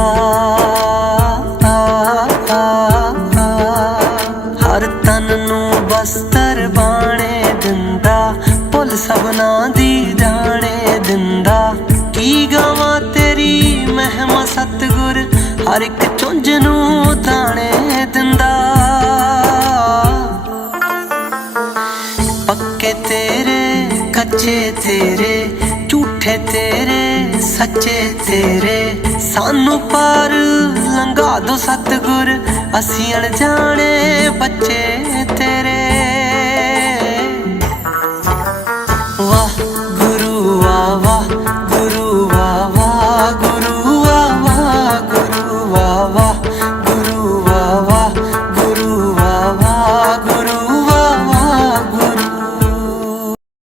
हर तन नूं बस्तर बाणे दिंदा भुल सबना दी जाने दिंदा की गावां तेरी महिमा सतगुर हर एक चुंझ नूं ताणे दिंदा पक्के तेरे कच्चे तेरे झूठे तेरे सच्चे तेरे सानू पार लंघा दो सतगुर असी अणजाने बच्चे